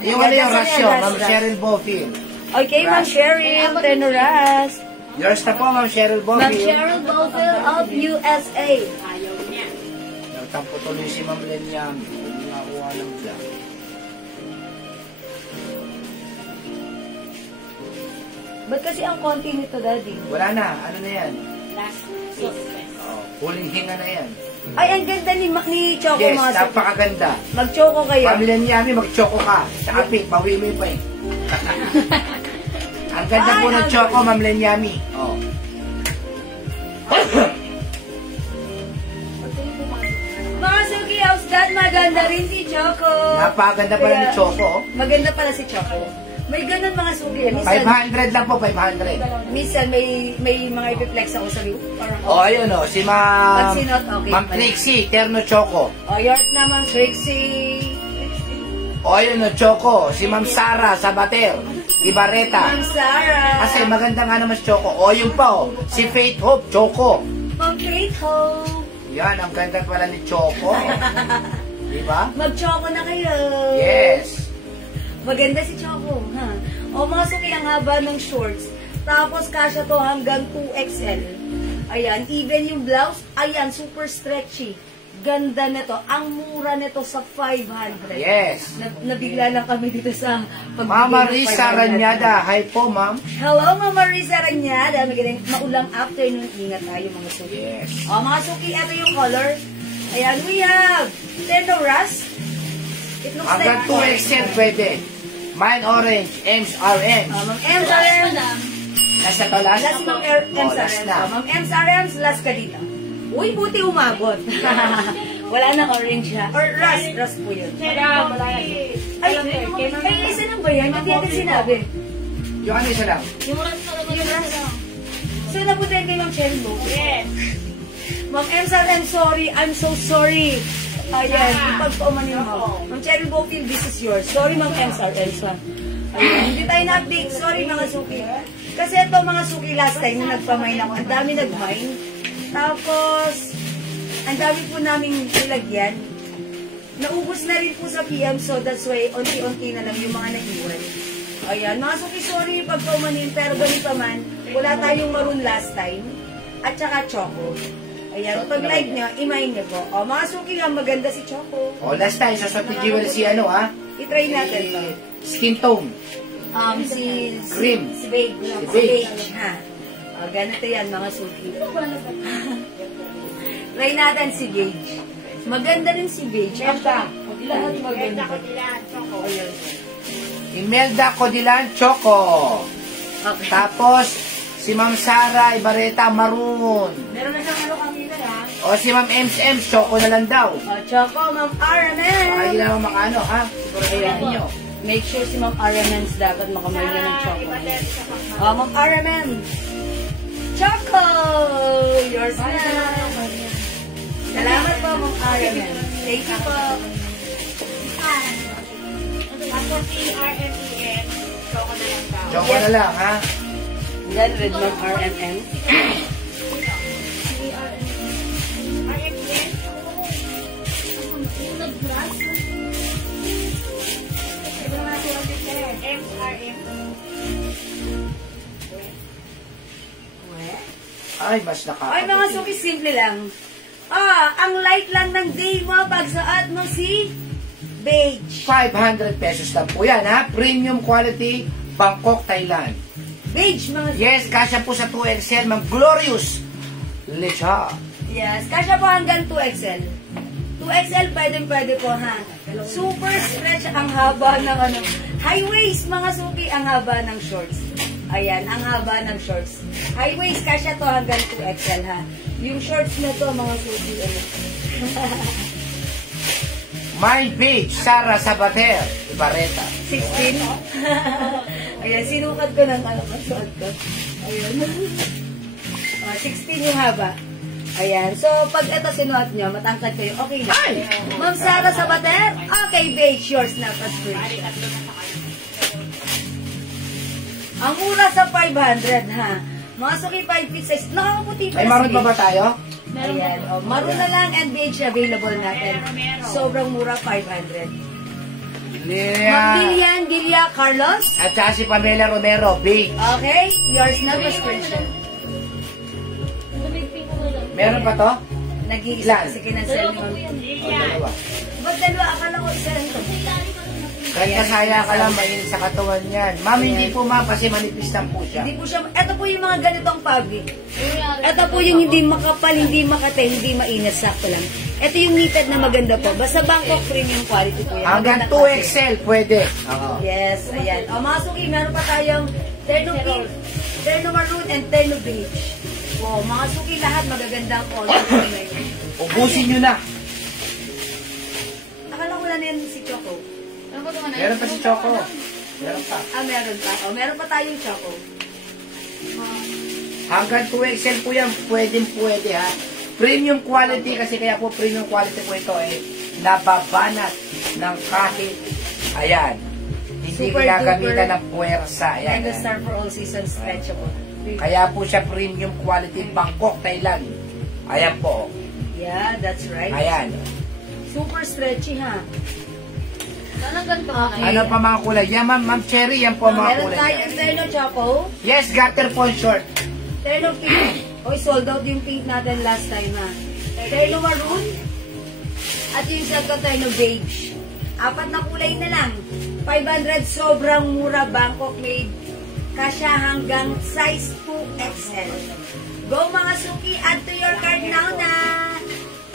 Yung ano yung rasyo, Ma'am Cheryl Bofield. Okay, Ma'am Cheryl, Terno Ras. Yours na po, Ma'am Cheryl Ma'am Bofield. Cheryl Bofield of USA. Ayaw niya. Nagtampo tuloy si Ma'am Lenyani. Hindi nakakuha ng black. Ba't kasi ang konti nito, Daddy? Wala na, ano na yan? Last suspense. Oh, huling hinga na yan. Ay, ang ganda ni Choco, Yes, mga suki. napakaganda. Mag-choco kayo. Ma'am Lenyani, mag-choco ka. Sa kapit, bawi mo pa eh. Ang ganda po Ay, ng ang choco, Ma'am Lenyani. Oh. Mga suki, how's that? Maganda rin si Choco. Napakaganda pala ni Choco. oh. Maganda pala si Choco. May ganun mga suki. Minsan, 500 lang po, 500. minsan may mga ipiplex ako sa parang, Oh, ayun oh, si Ma'am Pagsinot, okay. Ma'am Trixie, Terno Choco. Oh, yours naman, Trixie. Oh, ayun oh, Choco, si Ma'am Sara Sabater, Ibarreta. Ma'am Sarah. Kasi maganda nga naman si Choco. Oh, yun pa oh, si Faith Hope Choco. Ma'am Faith Hope. Yan, ang ganda pala ni Choco. Di ba? Mag-choco na kayo. Yes. Maganda si Choco, ha? O, mga suki, ang haba ng shorts. Tapos, kasya to hanggang 2XL. Ayan, even yung blouse, ayan, super stretchy. Ganda nito. Ang mura nito sa 500. Yes. Nabigla lang kami dito sa pagbigay Mama ng Risa 500. Ranyada, hi po ma'am. Hello, Mama Risa Ranyada. Magaling, maulang afternoon. Ingat tayo, mga suki. Yes. O, mga suki, ito yung color. Ayan, we have Terno Rust. It looks Hanggang like 2XL pwede. Mine Orange, M's RM. Ma'am M. Sarem. Nasa to last? Last si Ma'am M. Oh, last Sarem. na. Ma'am M. Sarem, last ka dito. Uy, buti umabot. Wala na orange ha. Or rust po yun. Wala na. Ay, isa lang ba yan? Hindi natin sinabi. Yung ano isa lang? Yung rest talaga yung rest. So, napunta kay Ma'am Ma'am Cherry Bo? Yes. Ma'am Emsal, I'm sorry. I'm so sorry. Ayan, ipagpaumanin mo. Ma'am Cherry Bowfield, this is yours. Sorry, Ma'am Emsal. Ayan, hindi tayo na-update. Sorry, mga suki. Kasi ito, mga suki, last time na nagpamine ako. Ang dami nagmine. Tapos, ang dami po namin nilagyan. Naubos na rin po sa PM, so that's why unti-unti na lang yung mga nag-iwan. Ayan, mga suki, sorry pagpaumanin, pero ganun pa man, wala tayong maroon last time. At saka Choco. Ayan, pag like nyo, imayin nyo po. O, mga suki lang, maganda si Choco. O, last time, sa Jewel si ano, ha? I-try natin to. Skin tone. Cream. Si Beige. Si Beige, ha? O, ganito yan, mga suki. Try natin si Beige. Maganda rin si Beige. Lahat maganda. Ayan. Imelda Codilan Choco. Okay. Tapos, si Ma'am Sara Ibareta Maroon. Meron na siyang ano kanina, ha? O si Ma'am Ems Choco na lang daw. O, Choco, Ma'am Aramen. Ay, lang makano, ha? Siguraduhin nyo. Make sure si Ma'am Aramens dapat makamay niya ng Choco. O, Ma'am Aramen. Choco! Yours na. Salamat po, Ma'am Aramen. Thank you po. Ako si RMEM. Choco na lang daw. Choco na lang, ha? Then with Ma'am RMM. RMEM? MRM. Ay, mas Ay, mga suki, simple lang. Ang light lang ng day mo pag suot mo si Beige. 500 pesos lang po yan, ha? Premium quality, Bangkok, Thailand. Beige, mga suki. Yes, kasya po sa 2XL, Ma'am Glorious Lecha. Yes, kasya po hanggang 2XL. 2XL, pwede po, ha? Super stretch ang haba ng ano. High waist, mga suki, ang haba ng shorts. Ayan, ang haba ng shorts. High waist, kasya to hanggang 2XL, ha? Yung shorts na to, mga suki, ano. My Beach, Sara Sabater, Ibareta. 16. Ayan, sinukat ko ng ano, masuot ko. Ayan. 16 yung haba. Ayan. So, pag ito sinuot nyo, matangkad kayo, okay na. Ma'am Sara Sabater, okay, Beige, yours na, pa-screen. Ang mura sa 500, ha? Mga suki, 5 feet size. Nakakaputi pa. Ay, maroon pa ba tayo? Ayan. O, maroon na lang and Beige available natin. Sobrang mura, 500. Ma'am Dilia Carlos. At saka si Pamela Romero, Beach. Okay, yours na, pa-screenshot. Meron pa to? Nag-iisa Ilan? kasi kinansel mo. O, dalawa. Ba't dalawa? Akala ko isa lang to. Kahit kasaya ka lang, mainit sa katawan yan. Ma'am, hindi po ma'am, kasi manipis lang po siya. Hindi po siya, ito po yung mga ganitong fabric. Ito po yung hindi makapal, hindi makate, hindi mainit, sakto lang. Ito yung knitted na maganda po. Basta Bangkok premium quality po yan. Hanggang 2XL, pwede. Yes, ayan. O mga suki, meron pa tayong terno pink, terno maroon, and terno beige. O, mga suki, lahat magagandang color. Ubusin nyo na. Akala ko na yan si Choco. Meron pa si Choco. Meron pa. Meron pa. O, meron pa tayong Choco. Hanggang 2XL po yan, pwede ha. Premium quality, kasi kaya po premium quality po ito nababanat ng kahit, ayan, hindi Super ginagamitan duper ng puwersa. Ayan. And the star for all seasons stretchable. Kaya po siya premium quality, Bangkok, Thailand. Ayan po. Yeah, that's right. Ayan. Super stretchy, ha? Ano pa mga kulay? Yan, Ma'am Cherry, yan po ang mga Meron kulay. tayong terno Choco. Yes, gutter phone short. Terno pink. Oy, sold out yung pink natin last time, ha? Terno maroon. At yung isa ko, terno beige. 4 na kulay na lang. 500, sobrang mura. Bangkok made. Kasya hanggang size 2XL. Go mga suki, add to your card now na.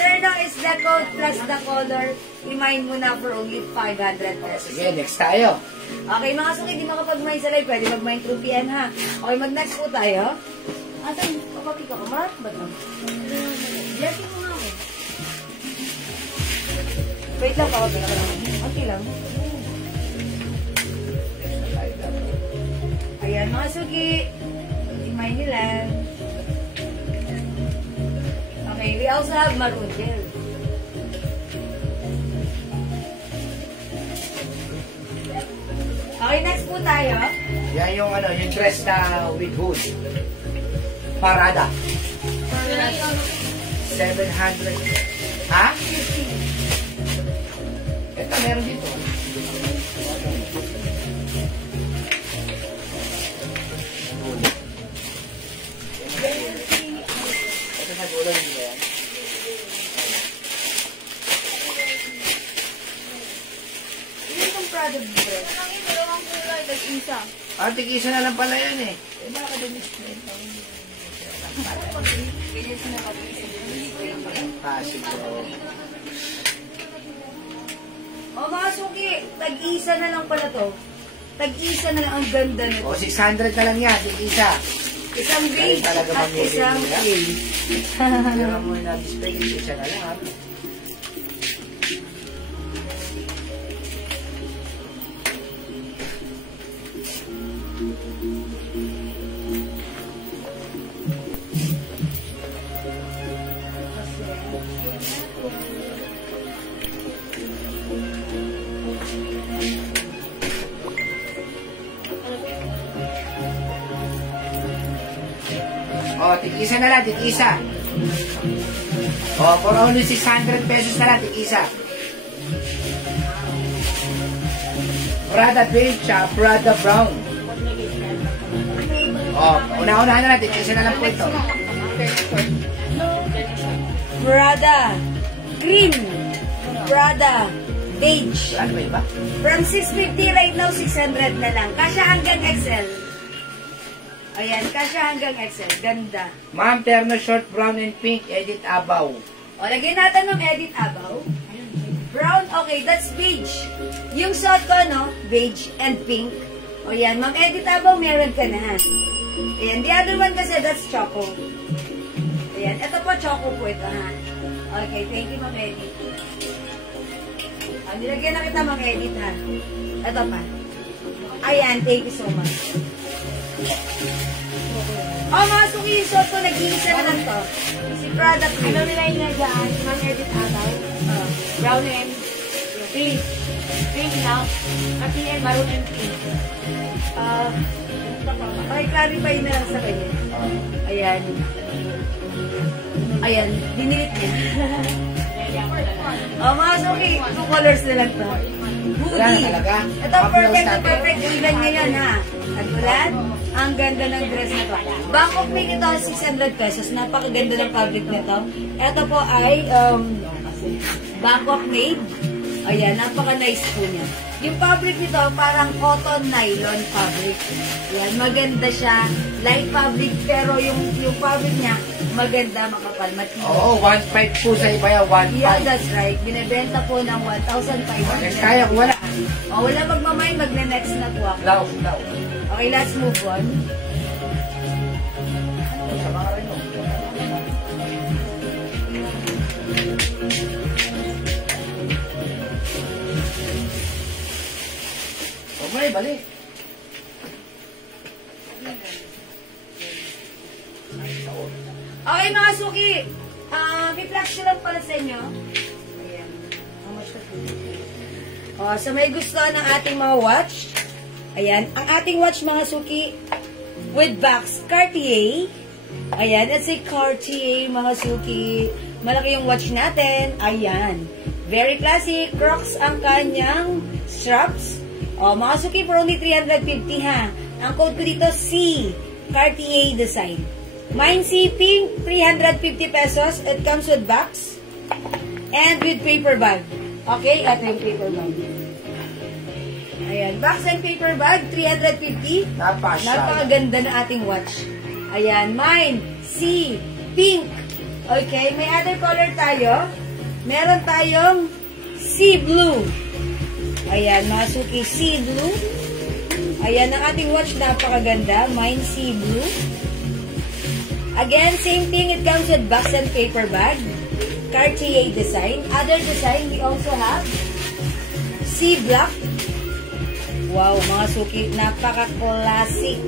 Terno is the code plus the color. Remind mo na for only 500 pesos. Sige, next tayo. Okay mga suki, di makapag-mine sa live. Pwede mag-mine through PM, ha? Okay, mag-next po tayo. Asan? Kapapik ako. Marap ba ito? Blessing mo nga ako. Wait lang, kapapik ako lang. Okay lang. Ayan, mga suki. I-mine nila. We also have maroon gel. Okay, next po tayo. Yan yung ano, yung dress na with hood. Parada. 700. Ha? Ito, meron dito. Ito sa dulo, hindi ba yan? Ito yung product dress. Tig-isa na lang pala yan eh. Bakit display? O mga suki, tag-isa na lang pala to. Tag-isa na lang, ang ganda nito. O, 600 na lang yan, tig-isa. Isang beige talaga at mamili isang nila. plain. Kaya mo na display, tig-isa na lang. Ha? O, tig-isa na lang, tig-isa. O, for only 600 pesos na lang, tig-isa. Prada beige, Prada brown. O, una-unahan na lang, tig-isa na lang po ito. Prada cream. Prada beige. Ano ba iba? From 650 right now, 600 na lang. Kasya hanggang XL. Ayan, kasya hanggang XL. Ganda. Ma'am, terno short brown and pink, edit abaw. O, lagyan natin ng edit abaw. Brown, okay, that's beige. Yung suot ko, no, beige and pink. O yan, ma'am, edit abaw, meron ka na, ha? Ayan, the other one kasi, that's choco. Ayan, ito po, choco po ito, ha? Okay, thank you, ma'am, edit. O, nilagyan na kita, ma'am, edit, ha? Ito pa. Ayan, thank you so much. O, mga suki, yung suot ko, nag-iisa na lang to. Si Prada Cream. Ano nila yung nadaan? Ma'am edit abaw. Brown and pink. Pink now. Kasi yan, maroon and pink. Pakiclarify na lang sa kanya. Ayan. Ayan, dinilit niya. O, mga suki, 2 colors na lang to. Wala na Hoodie. talaga. Ito, perfect na perfect. Even ngayon, ha? At ulan, ang ganda ng dress na to. Bangkok make ito, 600 pesos. Napakaganda ng fabric nito. Ito po ay Bangkok made. Ayan, napaka-nice po niya. Yung fabric nito, parang cotton nylon fabric. Ayan, maganda siya. Light fabric, pero yung fabric niya, maganda, makapal, matibay. Oo, 1.5 po sa iba yan, 1.5. Yeah, that's right. Binibenta po ng 1,500. Kaya kung wala. O, wala magmamay, magne-next na po ako. Laos. Okay, let's move on. Sa mga rin, no? Huwag mo na ibalik. Okay, mga suki. May flash lang pala sa inyo. Ayan. How much na po? So may gusto ng ating mga watch. Ayan. Ang ating watch, mga suki, with box, Cartier. Ayan. It's a Cartier, mga suki. Malaki yung watch natin. Ayan. Very classic. Crocs ang kanyang straps. Mga suki, for only 350 ha. Ang code ko dito, C. Cartier design. Mine C pink, 350 pesos. It comes with box and with paper bag. Okay, ito yung paper bag. Ayan, box and paper bag, 350. Napakaganda na ating watch. Ayan, mine C pink. Okay, may other color tayo. Meron tayong C blue. Ayan, mga suki, C blue. Ayan, ang ating watch napakaganda. Mine C blue. Again, same thing. It comes with box and paper bag. Cartier design. Other design, we also have C black. Wow, mga suki, napaka-classic.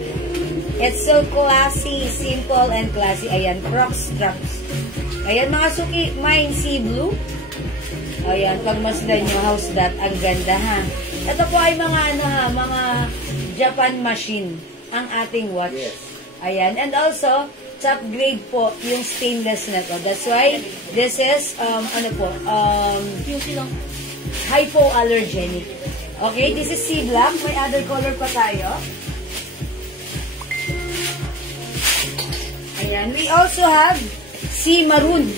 It's so classy, simple and classy. Ayan, Crocs straps. Ayan, mga suki, mine sea blue. Ayan, pag masdan nyo, how's that? Ang ganda, ha? Ito po ay mga, ano, ha, mga Japan machine ang ating watch. Yes. Ayan, and also, top grade po yung stainless na to. That's why, this is, hypoallergenic. Okay, this is sea black. May other color pa tayo. Ayan, we also have sea maroon.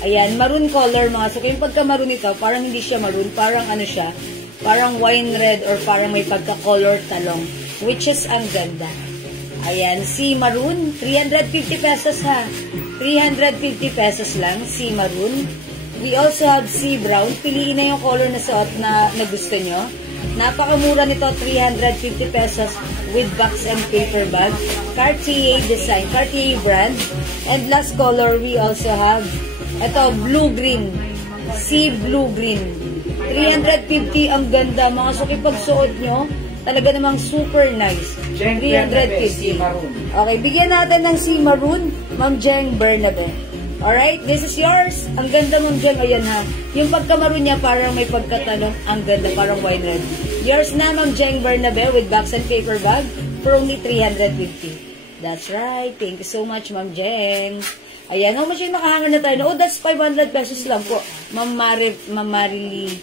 Ayan, maroon color mga suki. Yung pagka-maroon ito, parang hindi siya maroon. Parang ano siya, parang wine red or parang may pagka-color talong. Which is ang ganda. Ayan, sea maroon. 350 pesos ha. 350 pesos lang, sea maroon. We also have sea brown. Piliin na yung color na suot na gusto nyo. Napakamura nito, 350 pesos with box and paper bag. Cartier design, Cartier brand. And last color, we also have ito, blue-green. Sea blue-green. 350 ang ganda. Mga suki, pag suot nyo, talaga namang super nice. 350. Okay, bigyan natin ng sea maroon, Ma'am Jeng Bernabe. Alright, this is yours. Ang ganda, Ma'am Jeng. Ayan ha. Yung pagkamaroon niya, parang may pagkatalong. Ang ganda, parang wine red. Yours na, Ma'am Jeng Bernabe with box and paper bag for only 350. That's right. Thank you so much, Ma'am Jeng. Ayan, how much yung nakahangan na tayo? Oh, that's 500 pesos lang po. Ma'am Marily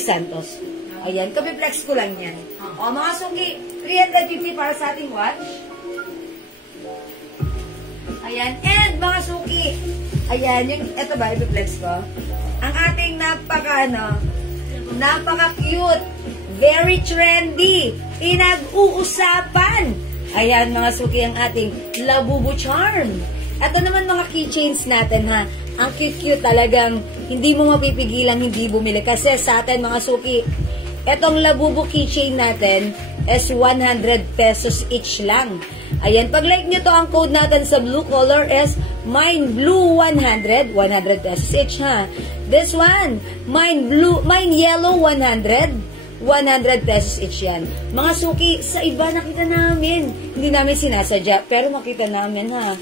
Santos. Ayan, kapi-flex ko lang yan. O, mga suki, 350 para sa ating watch. Ayan, and mga suki, ayan, yung, eto ba, i-flex ko? Ang ating napaka-cute, very trendy, pinag-uusapan. Ayan, mga suki, ang ating Labubu Charm. Ito naman mga keychains natin ha. Ang cute-cute talagang hindi mo mapipigilan hindi bumili. Kasi sa atin mga suki, etong Labubu keychain natin is 100 pesos each lang. Ayan, pag like nyo to, ang code natin sa blue color is MINEBLUE100. 100 pesos each ha. This one, MINEYELLOW 100. 100 pesos each yan. Mga suki, sa iba nakita namin. Hindi namin sinasadya, pero makita namin ha.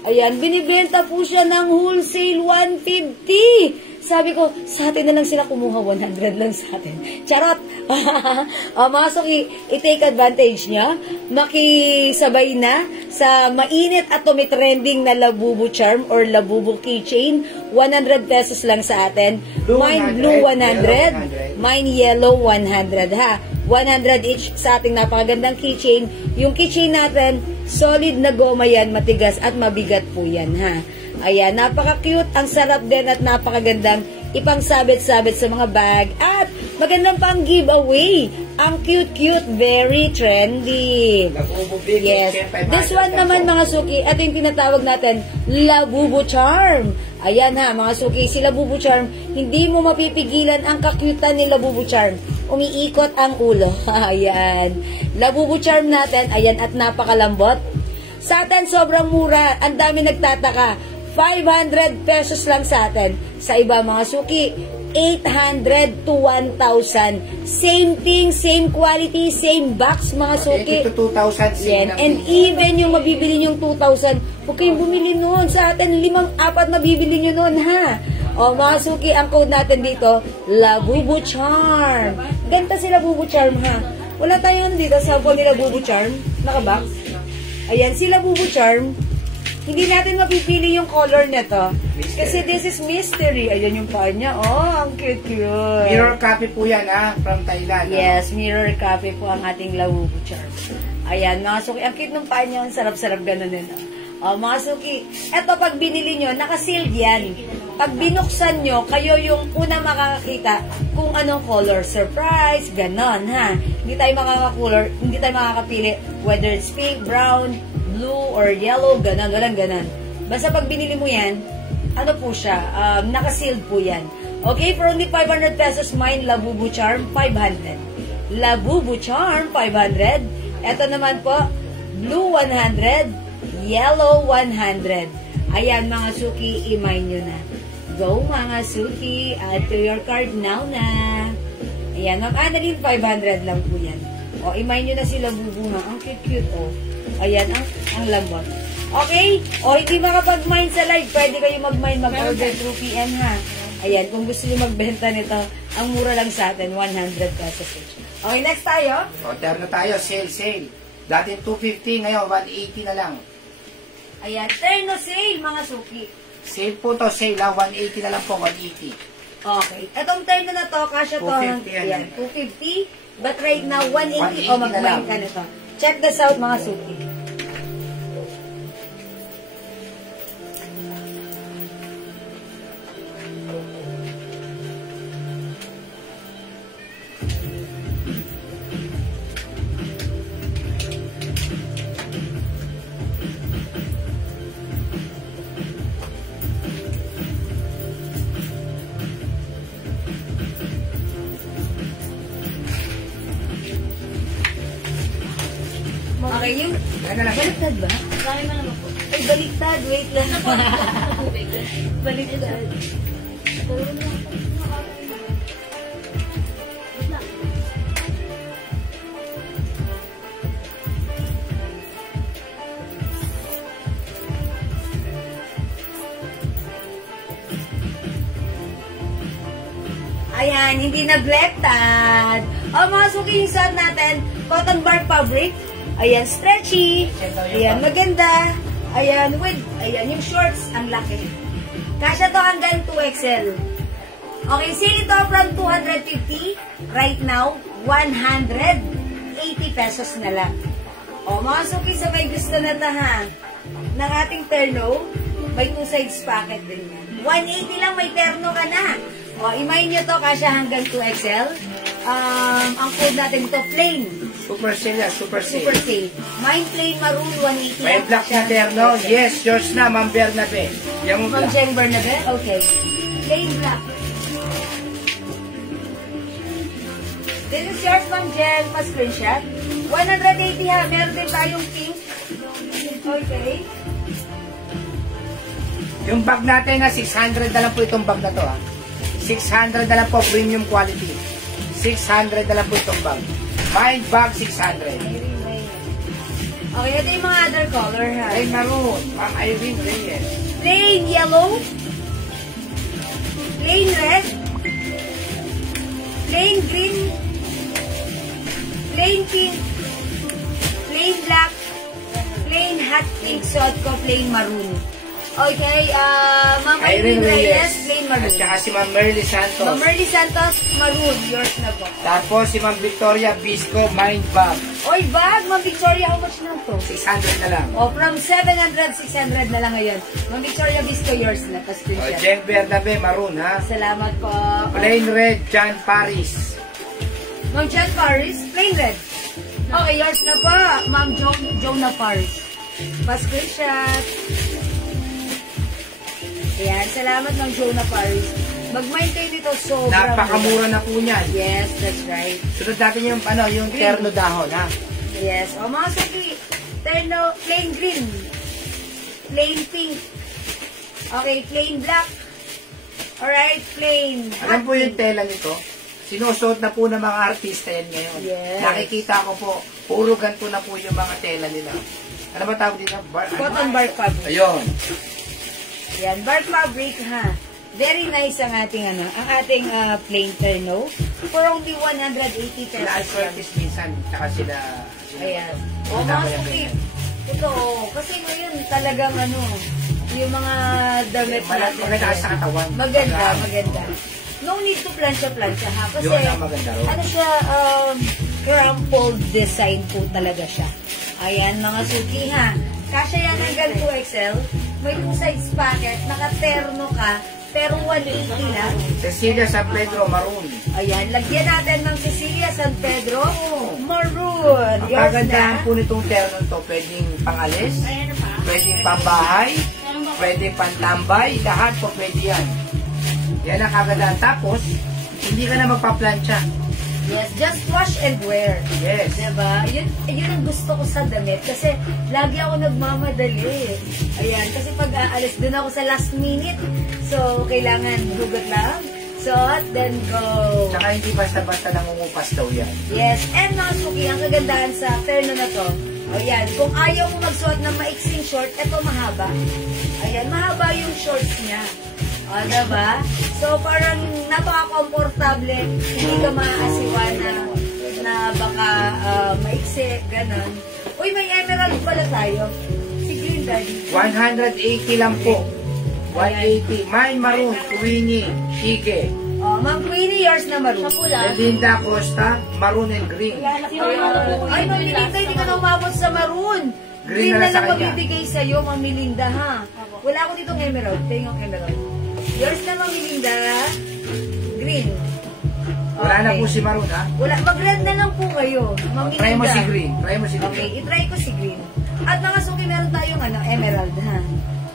Ayan, binibenta po siya ng wholesale 150. Sabi ko, sa atin na lang sila kumuha, 100 lang sa atin. Charot! Mga suki, i-take advantage niya. Makisabay na sa mainit at tumitrending na Labubu Charm or Labubu Keychain. 100 pesos lang sa atin. Mine blue 100, mine yellow 100 ha. 100 each sa ating napakagandang keychain. Yung keychain natin, solid na goma yan, matigas at mabigat po yan ha. Ayan, napaka-cute, ang sarap din at napakagandang ipang-sabit-sabit sa mga bag. At magandang pang giveaway. Ang cute-cute, very trendy. Yes. This one naman mga suki, ito yung tinatawag natin, Labubu Charm. Ayan ha, mga suki, si Labubu Charm, hindi mo mapipigilan ang kakyutan ni Labubu Charm. Umiikot ang ulo. Ayan. Labubu Charm natin, ayan, at napakalambot. Sa atin, sobrang mura. Ang dami nagtataka. 500 pesos lang sa atin. Sa iba, mga suki, 800 to 1,000. Same thing, same quality, same box, mga suki. Ito 2,000. Yan. And even yung mabibili yung 2,000, huwag kayong bumili noon. Sa atin, 5-4 mabibili nyo noon, ha? O, mga suki, ang code natin dito, Labubu Charm. Ganda si Labubu Charm, ha? Wala tayo dito sa phone ni Labubu Charm. Nakabox. Ayan, si Labubu Charm. Hindi natin mapipili yung color nito. Kasi this is mystery. Ayan yung paa niya. Oh, ang cute-cute. Mirror copy po yan, ha? From Thailand. Yes, mirror copy po ang ating Labubu Charm. Ayan, mga suki. Ang cute ng paa niya. Ang sarap-sarap ganun din. Oh, mga suki. Eto, pag binili nyo, nakasealed yan. Pag binuksan nyo, kayo yung una makakakita kung anong color. Surprise, ganon, ha? Hindi tayo makakapili whether it's pink, brown, blue, or yellow, ganon, walang ganon. Basta pag binili mo yan, ano po siya, nakasealed po yan. Okay, for only 500 pesos, mine Labubu Charm, 500. Labubu Charm, 500. Eto naman po, blue 100, yellow 100. Ayan, mga suki, i-mine nyo na. Go, mga suki. Add to your card now na. Ayan, Ma'am Annalyn, 500 lang po yan. O, i-mine nyo na sila bubu ha. Ang cute-cute, o. Ayan, ang lambot. Okay? O hindi makapag-mine sa live, pwede kayo mag-order through PM ha. Ayan, kung gusto niyo magbenta nito, ang mura lang sa atin, 100 pesos each. Okay, next tayo. O, terno tayo, sale. Dati 250, ngayon 180 na lang. Ayan, terno sale, mga suki. Sale po to, sale ha, 180 na lang po, 180. Okay. Etong terno na to, kasya to. 250 yan. Ayan, 250. But right now, 180. 180 O, na mag-mine lang. ka nito. Check this out, mga suki. Okay, yung... Ano lang? Baliktad ba? Marami man naman po. Ay, baliktad. Wait lang. Baliktad. Ayan, hindi naglektad. O, mga suki yung suot natin, cotton bark fabric. Ayan, stretchy. Ayan, maganda. Ayan, yung shorts, ang laki. Kasya to hanggang 2XL. Okay, sale ito from 250. Right now, 180 pesos na lang. O, mga suki, sa may gusto na ha, ng ating terno, may 2 sides pocket din yan. 180 lang, may terno ka na. O, imagine nyo to, kasya hanggang 2XL. Ang code natin ito, plain. Super sale yan, super Super sale. sale. Mine plain maroon, 180 May lang black kasya na terno? hanggang 2XL. Yes, yours na, Ma'am Bernabe. Yung From black. Jen Bernabe? Okay. Plain black. This is yours, Ma'am Jen. Pa-screenshot. 180 ha. Meron din tayong pink. Okay. Yung bag natin na 600 na lang po itong bag na to ha. 600 na lang po, premium quality. 600 na lang po itong bag. Mind bag, 600. Okay, ito yung mga other color ha. Ay, maroon. Ma'am Irene Reyes. Plain yellow. Plain red. Plain green. Plain pink. Plain black. Plain hot pink. Suot ko plain maroon. Okay, Ma'am Irene Reyes, plain At maroon. saka si Ma'am Merly Santos. Ma'am Merly Santos, maroon. Yours na po. Tapos si Ma'am Victoria Bisco, mind bag. Oy, bag! Ma'am Victoria, how much na to? 600 na lang. Oh, from 700, 600 na lang ngayon. Ma'am Victoria Bisco, yours na. O, Pa-screenshot. Jen Bernabe, maroon ha. Salamat po. Plain red, John Paris. Ma'am John Paris, plain red. Okay, yours na po. Ma'am Jonah Paris. Pa-screenshot. Ayan, salamat Ma'am Jonah Paris. Mag-maintain dito sobrang Napakamura na po niyan. Yes, that's right. Sunod natin yung, yung terno dahon ha. Yes. O mga suki, terno, plain green. Plain pink. Okay, plain black. Alright, plain. Alam po hot yung pink. tela nito. Sinusuot na po ng mga artista yan ngayon. Yes. Nakikita ko po, puro ganito na po yung mga tela nila. Ano ba tawag dito? Cotton bark fabric. Ayun. Yan, bark fabric ha. Very nice ang ating plain terno. For only 180 Sila pesos. Curtis minsan, tsaka sila... Ayan. O mga suki. Ito, kasi ngayon talagang yung mga damit natin. Maganda sa katawan. Maganda. No need to plancha-plancha ha. Kasi, Yun ang maganda ro. ano siya, crumpled design po talaga siya. Ayan, mga suki ha. Kasya yan hanggang 2XL. May 2 sides pocket. Nakaterno ka. Pero 180 lang. Cecilia San Pedro, maroon. Ayan, lagyan natin ng Cecilia San Pedro. Maroon. Ang Yours kagandahan na. po nitong terno to, pwedeng pangalis, Ayan pa. pwedeng pambahay, Meron ba? pwedeng pantambay, lahat po pwede yan. Yan ang kagandahan. Tapos, hindi ka na magpa-plancha. Yes, just wash and wear. Yes. Diba? Yun ang gusto ko sa damit kasi lagi ako nagmamadali. Ayan, kasi pag aalis din ako sa last minute. So, kailangan hugot lang. Suot, then go. Tsaka hindi basta-basta nangungupas daw yan. Yes, and mga suki, ang kagandahan sa terno na to, Ayan, kung ayaw mo magsuot ng maiksing short, ito mahaba. Ayan, mahaba yung shorts niya. O, diba? So, parang napaka-komportable, hindi ka maaasiwa na baka maiksi, ganon. Uy, may emerald pala tayo. Si Green Daddy. 180 lang po. 180. Mine maroon, Queenie, Shige. Oh, Ma'am Queenie, yours na maroon. Sa pula. Linda Costa, maroon and green. Ay, Ma'am Melinda, hindi ka na umabot sa maroon. Green Green na na sa lang kanya. mabibigay sa'yo, Ma'am Melinda, ha? Wala ako ditong emerald. Tingin yung emerald. Yours na, Ma'am Melinda. Green. Wala na Okay. po si maroon, ha? Wala, mag-red na lang po kayo, Ma'am Melinda. Try mo si green. Try mo si green. Okay, itry ko si green. At mga suki, meron tayong emerald, ha?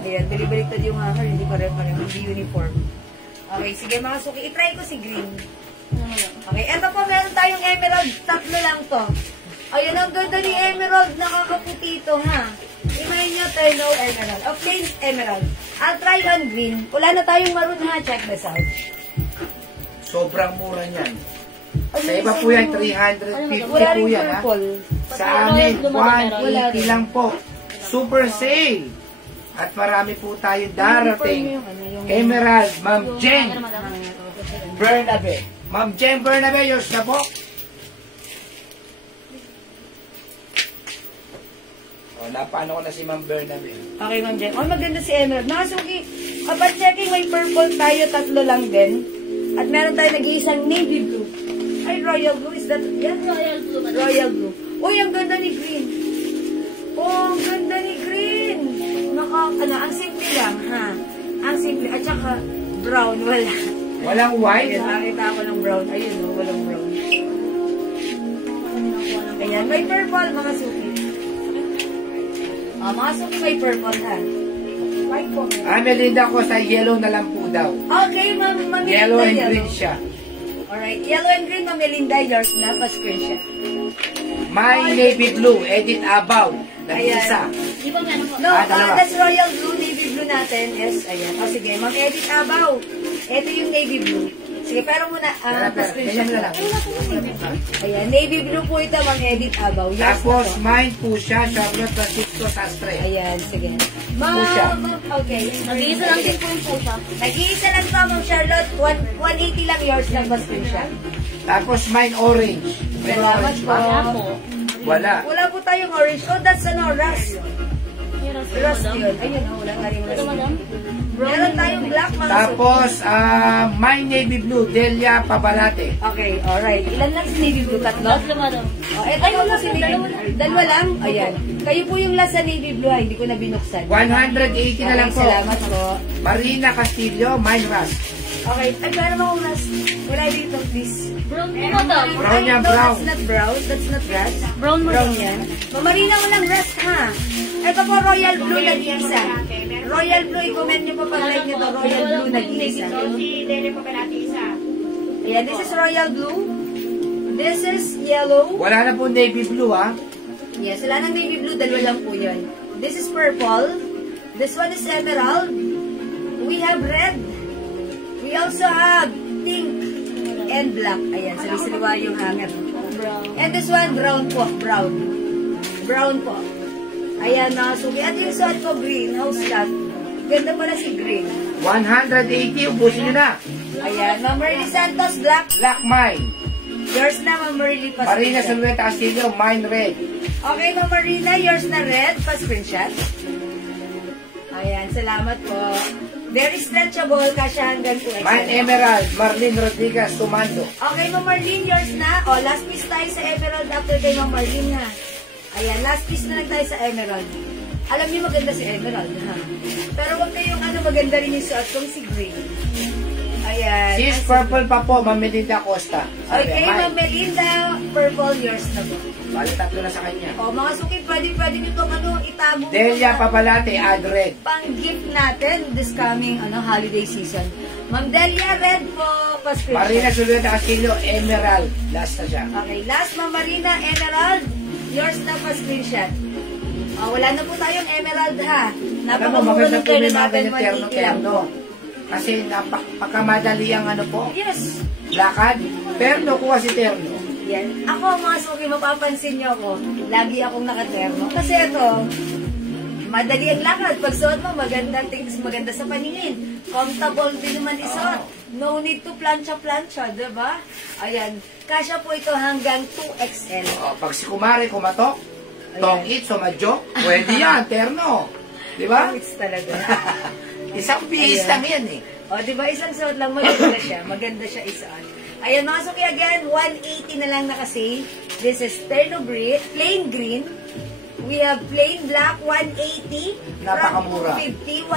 Ayan, balik-baliktad yung hammer, hindi pare-pareho, hindi uniform. Okay, sige mga suki, itry ko si green. Okay, eto po, meron tayong emerald, tatlo lang to. Ayan, ang ganda ni emerald, nakakaputi ito, ha? Imayin nyo, no emerald. O, plain emerald. I'll try on green. Wala na tayong maroon, ha? Check this out. Sobrang mura niyan. Ano Sa iba yung po yan, isang- 350 Wala po rin yan, ha? purple. Sa amin, Wala 180 rin. lang po. Super sale. At marami po tayong darating. Emerald, Ma'am Jen Bernabe. Ma'am Jen Bernabe, yours na po. O, napano ko na si Ma'am Bernabe. Okay, Ma'am Jen. Oh, maganda si Emerald. Mga suki, kapag checking, may purple tayo, tatlo lang din. At meron tayo nag-iisang navy blue. Ay, royal blue. Is that, yan? Royal blue. Royal blue. Uy, ang ganda ni green. Oh, ang ganda ni green. Ang simple lang, ha? Ang simple. At saka, brown, wala. Walang white. Ayan, nakita ko ng brown. Ayun, oh, walang brown. Ayan, may purple, mga suki. Mga suki, may purple, ha? White po. Melinda ko sa yellow na lang po daw. Okay, Ma'am Melinda. Yellow and green siya. Alright, yellow and green, Ma'am Melinda, yours na, pa-screenshot. My navy blue, Edith Abaw. Nag-isa. Di ba meron po? No, Dalawa. that's royal blue, navy blue natin. Yes, ayan. O sige, Ma'am Edith Abaw. Ito yung navy blue. Sige, pero muna, pa-screenshot Ganyan na na lang. Ayan, navy blue po ito, Ma'am Edith Abaw. Yes, Tapos, na to. mine po siya, Charlotte Francisco Sastre. Ayan, sige. Pusha. Okay. Nag-iisa lang din po yung pusa. Nag-iisa lang to, Ma'am Charlotte. 180 lang yours lang, pa-screenshot. Tapos, mine orange. May Salamat orange po. ba? Wala po. Wala. Wala po tayong orange. Oh, that's rust. Meron po, Rust madam. yun. Ayun, oh, wala nga rin Ito, rust. madam. Meron tayong black, mga Tapos, my navy blue, Delia Pabalate. Okay, alright. Ilan lang si navy blue? Tatlo? Tatlo, madam. Oh, eto po si navy blue. Dalawa lang? Ayan. Kayo po yung last sa navy blue, ha? Hindi ko na binuksan. 180 na lang po. Salamat po. Marina Castillo, mine rust. Okay, ay, para mo rust. Wala dito, please. Brown po, madam. Brown Ay, yan, no, brown. that's not brown. That's not rust. Brown, Brown madam. yan. Mamarina mo lang rust, ha? Ito po, royal blue nag-iisa. Royal blue, i-comment nyo pa pag-like nyo to. Royal blue nag-iisa. Ayan, this is royal blue. This is yellow. Wala na po navy blue, ha? Yes, wala nang navy blue, dalawa lang po yun. This is purple. This one is emerald. We have red. We also have pink and black. Ayan, sali-saliwa yung hanger. Brown. And this one, brown po. Brown. Brown po. Ayan, nakasugi. At yung suot ko, green. House cat. Ganda pala si green. 180, ubusin nyo na. Ayan, Ma'am Marily Santos, black. Black mine. Yours na, Ma'am Marily, Marina pa-screenshot. Silveta Castillo, mine red. Okay, Ma'am Marina, yours na red. Pa-screenshot. Ayan, salamat po. Very stretchable, kasya hanggang 2 Mine emerald, Marlene Rodriguez, Sumando. Okay, Ma'am Marlene, yours na. O, last piece tayo sa emerald after kay Ma'am Marlene, ha. Ayan, last piece na lang tayo sa emerald. Alam niyo maganda si emerald, ha. Pero wag kayong maganda rin yung suot kong si green. Ayan. Sis purple pa po, Ma'am Melinda Costa. Sabi, Okay, mine. Ma'am Melinda, purple, yours na po. Bali, tatlo na sa kanya. O, mga suki, pwede nyo itong itago. Delia Pabalate, add red. Pang-gift natin this coming holiday season. Ma'am Delia, red po, pa-screenshot. Marina Silveta Castillo, emerald. Last na siya. Okay, last, Ma'am Marina, emerald. Yours na pa-screenshot. Wala na po tayong emerald, ha. Alam mo, Napakamura maganda ng po may pwede mga natin, ganyan 180 lang terno-terno. po. Kasi napakamadali ang ano po, Yes. lakad. Terno ko kasi terno. Yan. Ako, mga suki, mapapansin niyo ako, lagi akong nakaterno. Kasi ito, madali ang lakad. Pag suot mo, maganda sa paningin. Comfortable din naman isuot. No need to plancha-plancha, diba? Ayan. Kasya po ito hanggang 2XL. Pag si kumare kumatok, tong it, sumadyo, pwede yan, terno. Diba? It's talaga. Isang bihis lang yan eh. O, diba? Isang suot lang, maganda siya. Maganda siya isuot. Ayan, mga suki, again, 180 na lang nakasave. This is terno green, plain green. We have plain black, 180. Napakamura. From 250,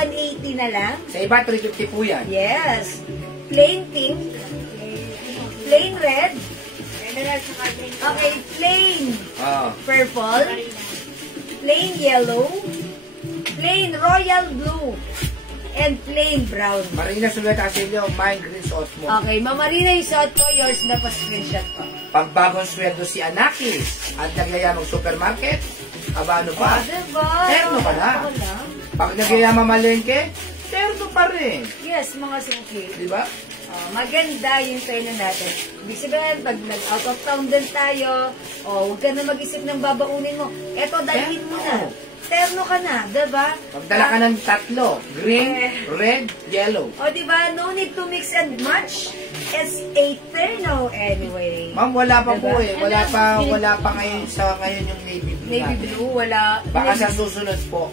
180 na lang. Sa iba, 350 po yan. Yes. Plain pink. Plain red. Okay, plain purple. Plain yellow. Plain royal blue. And plain brown. Marina Sulet Asilio, mine green suot mo. Okay, Mamarina yung suot ko, yours na pa-screenshot ko. Pag bagong sweldo si Anakis at nagyayamang supermarket, aba ano pa? Diba? Terno pa na. Pag nagyayamang malengke, terno pa rin. Yes, mga suki. Diba? Maganda yung terno natin. Ibig sabihin, pag nag-out of town din tayo, huwag ka na mag-isip ng babaunin mo. Eto, dalhin mo na. Terno ka na, diba? Magdala ka ng tatlo. Green, red, yellow. Diba? No need to mix and match. It's a terno anyway. Ma'am, wala pa diba? po eh. Wala pa ngayon yung navy blue Navy natin. blue, wala. Baka sa susunod po.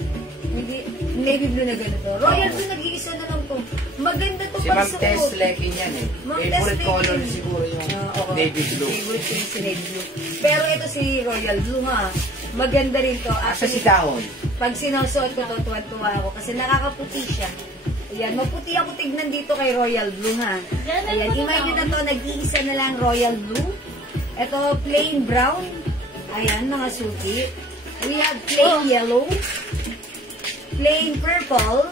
Hindi, navy blue na ganito. Royal blue, nag-iisa na lang to. Maganda to Si pag Ma'am Tess Lekin yan eh. Ma'am Favorite Tess color Lekin. siguro yung navy blue. Favorite ko yung si navy blue. Pero ito si royal blue ha. Maganda rin to. Asa si Dahon? Pag sinusuot ko to, tuwan-tuwa ako kasi nakakaputi siya. Ayan, maputi ako tignan dito kay royal blue ha. Ayan, imay nyo na to, nag-iisa na lang royal blue. Ito, plain brown. Ayan, mga suki. We have plain yellow, plain purple,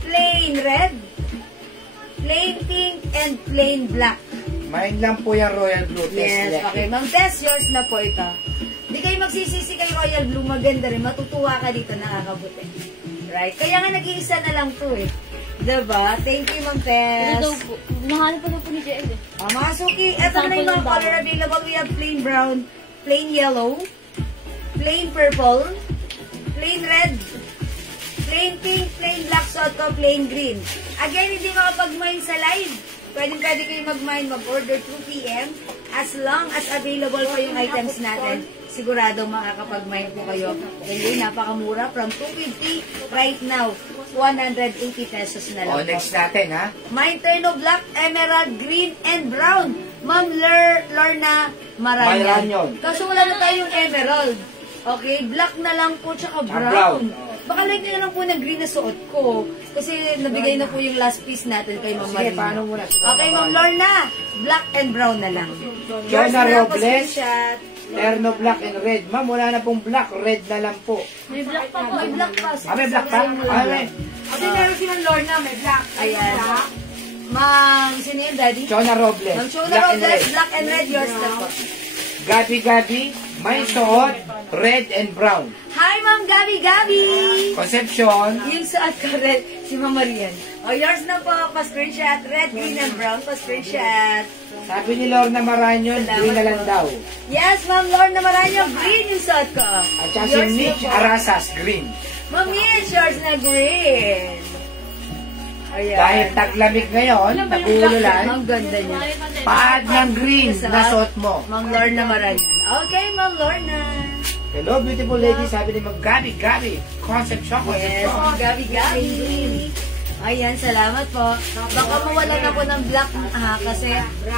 plain red, plain pink, and plain black. Mine lang po yung royal blue. Yes, okay. Ma'am Tess, yours na po ito. Hindi kayo magsisisi kay royal blue, maganda rin. Matutuwa ka dito, nakakabuti. Right? Kaya nga nag-iisa na lang to eh. Diba? Thank you, Ma'am Tess. Ito po. Nahanap pa daw po ni JL eh. Mga suki, eto na yung mga color available. We have plain brown, plain yellow, plain purple, plain red, plain pink, plain black, soto, plain green. Again, hindi makapag-mine sa live. Pwede kayo mag-mine, mag-order 2 p.m. As long as available pa yung items natin, siguradong makakapag-mine po kayo. Anyway, napakamura. From 250 right now, 180 pesos na lang. Next natin ha. Mine terno black, emerald, green, and brown. Ma'am Lorna Maranyan. Kaso wala na tayong emerald. Okay, black na lang po, tsaka brown. Baka like nyo na lang po ng green na suot ko. Kasi nabigay na po yung last piece natin kay Ma'am Marina. Sige, paano muna? Okay, Ma'am Lorna, black and brown na lang. Jonah Robles, Screenshot. terno black and red. Ma'am, wala na pong black, red na lang po. May black pa po. May black pa. May black pa? May. Kasi meron si Ma'am Lorna, may black. Ayan. Ma'am, sino yun, Daddy? Jonah Robles, Ma'am Jonah black and Robles, red. black and red, yours na po. Gabi, may suot, red and brown. Hi, Ma'am Gabi! Concepcion, Yung suot ko, red, si Ma'am Marian. Yours na po, pa-screenshot. Red, green, and brown, pa-screenshot. sabi ni Lorna Maranyon, green na lang daw. Yes, Ma'am Lorna Maranyo, green yung suot ko. At saka si Yours na Mitch po. Arasas, green. Ma'am Mitch, yours na green. Ayan. Dahil taglamig ngayon, nag-uululan, Ang ganda niya. paad ng green na suot mo. Ma'am Lorna Maranyo. Okay, Ma'am Lorna. Hello, beautiful lady, sabi ni Ma'am Gabi. Concepcion, Yes, Concepcion. Gabi. Ayan, salamat po. Baka mawalan ako ng black kasi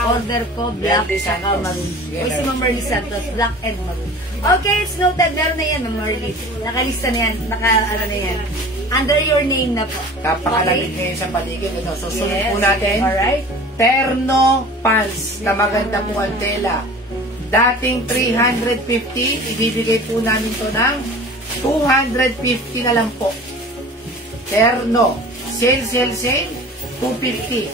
order ko black Merly at Santos. maroon. Yeah. O si Ma'am Merly Santos, black and maroon. Okay, it's noted. Meron na yan, Ma'am Merly. Nakalista na yan. Na yan. Under your name na po. Napakalamig ngayon sa paligid. Ito, susunod Yes. po natin. Alright. Terno pants na maganda po ang tela. Dating 350, ibibigay po namin to ng 250 na lang po. Terno. Sale, 250.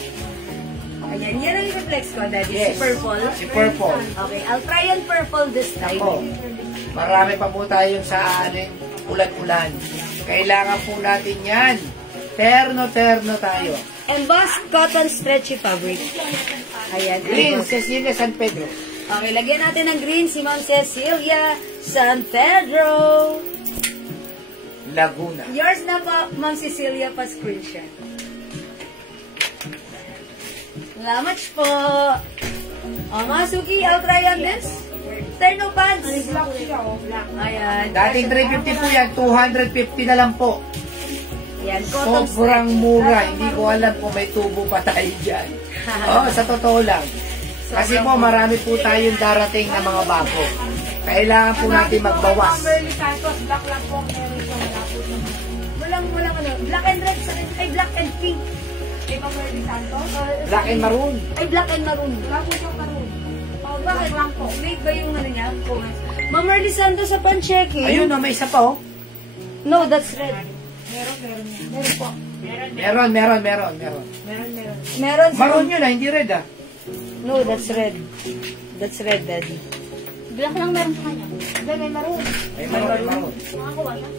Ayan, yan ang reflex ko, Daddy. Yes. Si purple. Si purple. Okay, I'll try on purple this time. Ako, marami pa po tayo sa ulan-ulan. Kailangan po natin yan. Terno tayo. Embossed cotton stretchy fabric. Ayan. Green, embossed. Cecilia San Pedro. Okay, lagyan natin ng green si Ma'am Cecilia San Pedro. Laguna. Yours na po, Ma'am Cecilia, pa-screenshot. Salamat po. Mga Suki, I'll try on this. Terno pants. Black siya, oh. Black. Ayan. Dating 350 po yan, 250 na lang po. Ayan, cotton Sobrang mura. Hindi ko alam kung may tubo pa tayo dyan. Sa totoo lang. Kasi po marami po tayong darating na mga bago. Kailangan po natin magbawas. Kimberly Santos, black lang po. Meron po, wala po naman. Walang ano. Black and red. Ay, black and pink. Kay Kimberly Santos? Black and maroon. Ay, black and maroon. Wala po siyang maroon. Oh, Bakit? black lang po. Wait ba yung ano niya? Ma'am Merly Santos sa pan-checking. Ayun, no, may isa pa, oh. No, that's red. Meron yan. Meron po. Meron. Meron. Meron sa... Maroon yun, hindi red, ah. No, that's red. That's red, Daddy. Black lang meron sa kanya. Hindi, may maroon. May maroon. Makakuha siya.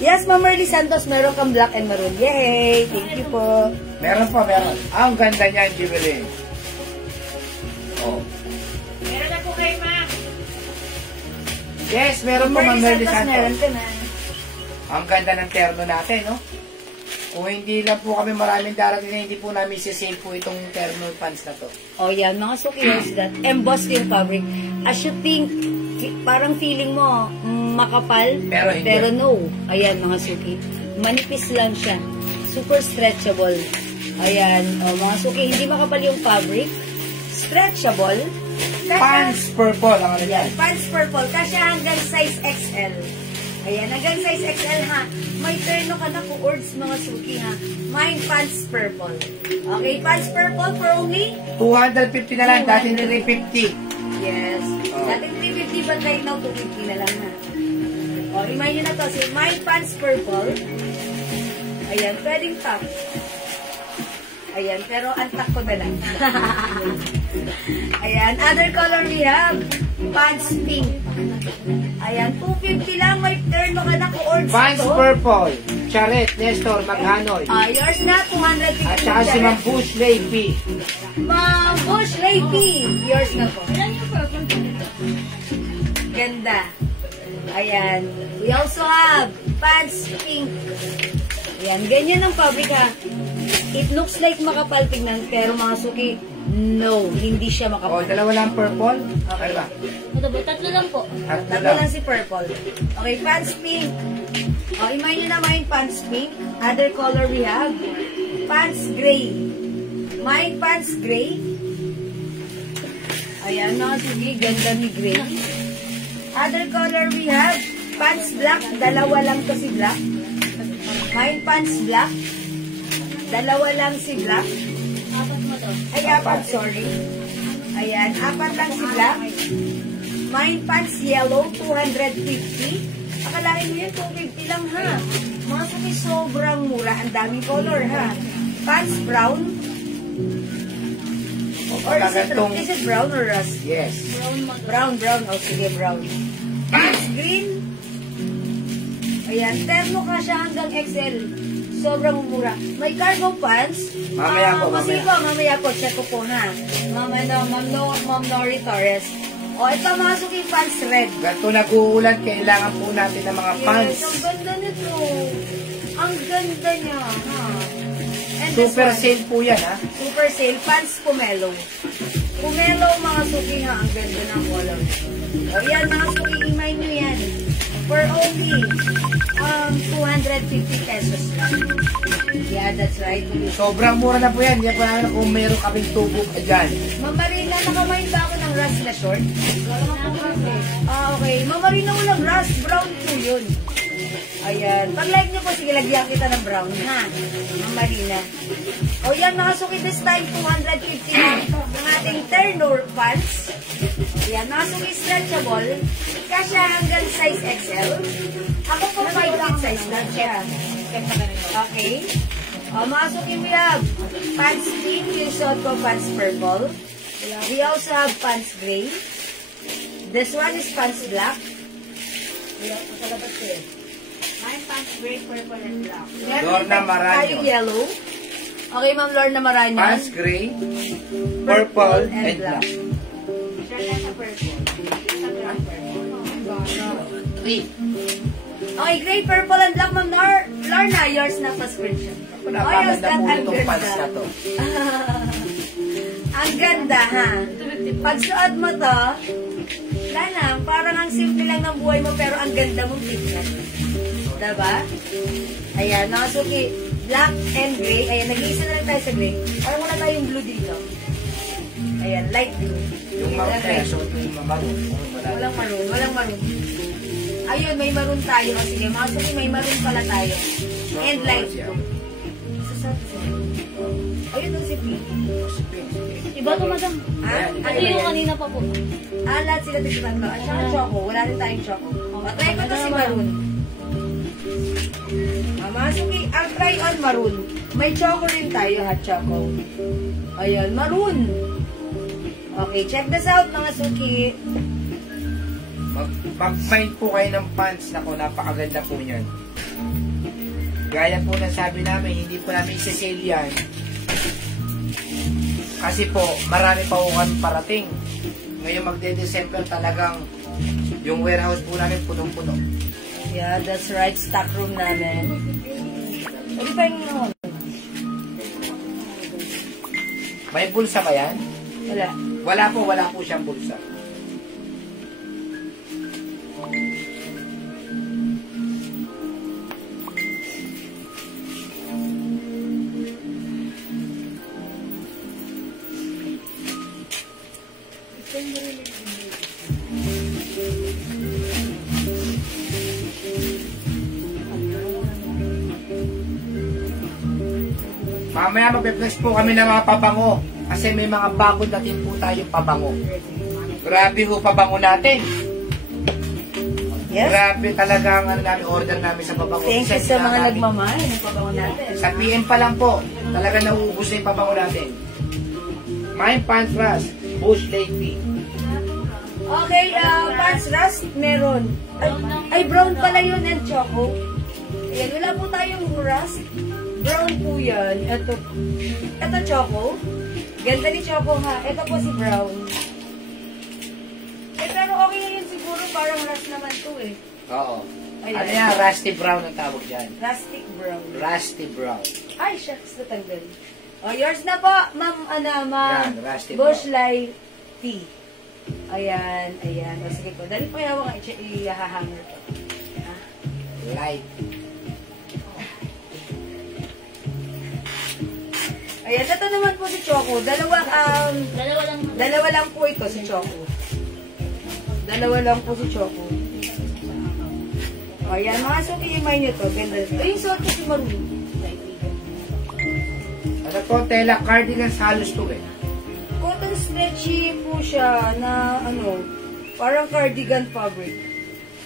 Yes, Ma'am Merly Santos, meron kang black and maroon. Yay! Thank you po. Meron pa, meron. Ang ganda niya, Jubilee. Oh. Meron na po kayo, ma. Yes, meron po, Ma'am Merly meron Santos. ka na. Ang ganda ng terno natin, no? Kung hindi lang po kami maraming darating na hindi po namin sisale po itong terno pants na to. Oh, yan. Mga Suki, here's that. Embossed yung fabric. As you think, parang feeling mo, makapal. Pero hindi. Pero no. Ayan, mga Suki. Manipis lang siya. Super stretchable. Ayan. Oh, mga Suki, hindi makapal yung fabric. Stretchable. Pants purple, ang ano yan. Pants purple. Kasi hanggang size XL. Ayan, hanggang size XL ha. May terno ka na po, ords mga Suki ha. Mine pants purple. Okay, pants purple for only? 250 na lang, dati 350. Yes. Oh. Dating 350 but right now 250 na lang ha. O, remind nyo na to. Si Mine pants purple. Ayan, pwedeng top. Ayan, pero antak ko na lang. Ayan, other color we have. Pants pink. Ayan, 250 lang. May terno ka na ko-ords Pants to. purple. Charet, Nestor, Maghanoy. Yours na, 250. At saka si Ma'am Bush Lady. Ma'am Bush Lady. Yours na po. Ganda. Ayan. We also have pants pink. Ayan, ganyan ang fabric ha. It looks like makapal tingnan, pero mga Suki, no, hindi siya O, makapal. dalawa lang purple. Okay ba? Tatlo lang po. Tatlo lang si purple. Okay, pants pink. O, imay nyo naman yung pants pink. Other color we have. Pants gray. Mine pants gray. Ayan, mga Suki, ganda ni gray. Other color we have. Pants black. Dalawa lang to si black. Mine pants black. Dalawa lang si black. Apat mo to. Ay, apat, sorry. Ayan, apat lang si black. Mine pants yellow, 250. Akalain mo yun, 250 lang ha. Mga Suki, sobrang mura. Ang daming color ha. Pants brown. Or is it brown or rust? Yes. Brown. O, sige, brown. Pants green. Ayan, terno ka siya hanggang XL. Sobrang mura. May cargo pants. Mamaya po, Mamaya po, check ko po ha. Ma'am Nori Torres. O, ito mga Suki pants red. Ganito nag-uulan, kailangan po natin ng mga pants. Yes, ang ganda nito. Ang ganda niya, ha. And this Super one, sale po yan, ha? super sale. Pants Pumelo. Pumelo mga Suki ha. Ang ganda ng color. O, yan mga Suki, imay nyo yan. For only 250 pesos lang. Yeah, that's right. Sobrang mura na po yan. Yan po namin kung mayroon kaming tubo ka dyan. Ma'am Marina, nakamain ba ako ng rust na short? Okay. Ma'am Marina, walang rust. Brown po yun. Ayan. Pag-like nyo po, sige, lagyan kita ng brown, ha? Ma'am Marina. O yan, mga Suki, this time, 250 lang ng ating Ternor pants. Ayan, mga Suki, stretchable. Kasi hanggang size XL. Ako po, 5 size lang siya. Okay. O, mga Suki, we have pants pink, yung suot ko pants purple. We also have pants gray. This one is pants black. Ayan, makalabas ko eh. Mine pants gray, purple, and black. Meron Lorna din Maranyo. tayong yellow. Okay, Ma'am Lorna Marañon. Pants gray, purple, and black. Shirt na sa purple. Sa brown purple. 3. Okay, gray, purple, and black, Ma'am Lorna. Yours na prescription. Napakaganda po itong pants na to. Ang ganda, ha? Pag suot mo to, wala lang, parang ang simple lang ng buhay mo, pero ang ganda mong tignan. Diba? Ayan, nakasuki, black and gray. Ayan, nag-iisa na lang tayo sa gray. Parang wala tayong blue dito. Ayan, light blue. Yung maroon kaya, so yung maroon. Walang maroon, walang maroon. Ayun, may maroon tayo. O sige, mga suki, may maroon pala tayo. And light blue. Ayun ang si Pink. Iba to, madam. Ah, Ano yung kanina pa po? lahat sila titipan mo. At saka choco. Wala rin tayong choco. O, try ko to si maroon. Mga suki, ang try on maroon. May choco rin tayo, hot choco. Ayan, maroon. Okay, check this out, mga suki. Mag-find po kayo ng pants na ko, napakaganda po niyan. Gaya po na sabi namin, hindi po namin isa-sale yan. Kasi po, marami pa po kami parating. Ngayon magde-December talagang yung warehouse po namin punong-puno. Yeah, that's right. Stock room namin. Pwede pa yung May bulsa ba yan? wala. Wala po siyang bulsa. Mamaya magpe-flex po kami ng mga pabango kasi may mga bago natin po tayong pabango. Grabe ho pabango natin. Yes. Grabe talaga ang namin order namin sa pabango. Thank you Send sa na mga namin. nagmamahal ng pabango natin. Sa PM pa lang po, talaga nauubos na yung pabango natin. Mine Pants Rush, Bush Lady. Okay, pants rust, meron. Ay, brown pala yun and choco. Ayan, wala po tayong rust. Brown po yan. Ito choco. Ganda ni choco ha. Ito po si brown. Eh, pero okay na yun siguro. Parang rust naman to eh. Oo. Ayan. Ano yan? Rusty brown ang tawag dyan. Rustic brown. Rusty brown. Ay, shucks, natanggal. O, yours na po, ma'am, ma'am. Yan, rusty Bush brown. Light Tea. Ayan, ayan. O, sige po. Dali po yung i-hahanger ko. Light. Ayan, ito naman po si Choco. Dalawa lang. Dalawa lang po ito si Choco. Dalawa lang po si Choco. Ayan, mga suki yung nyo to. Ganda. Ay, yung suot ko si Maroon. Ano po, tela cardigans halos to eh. Cotton stretchy po siya na parang cardigan fabric.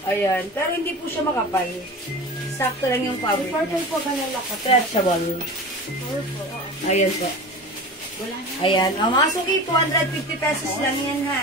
Ayan, pero hindi po siya makapal. Sakto lang yung fabric. Purple po ganun lang. Stretchable. Ayan po. Ayan. Ang mga suki, 250 pesos lang yan ha.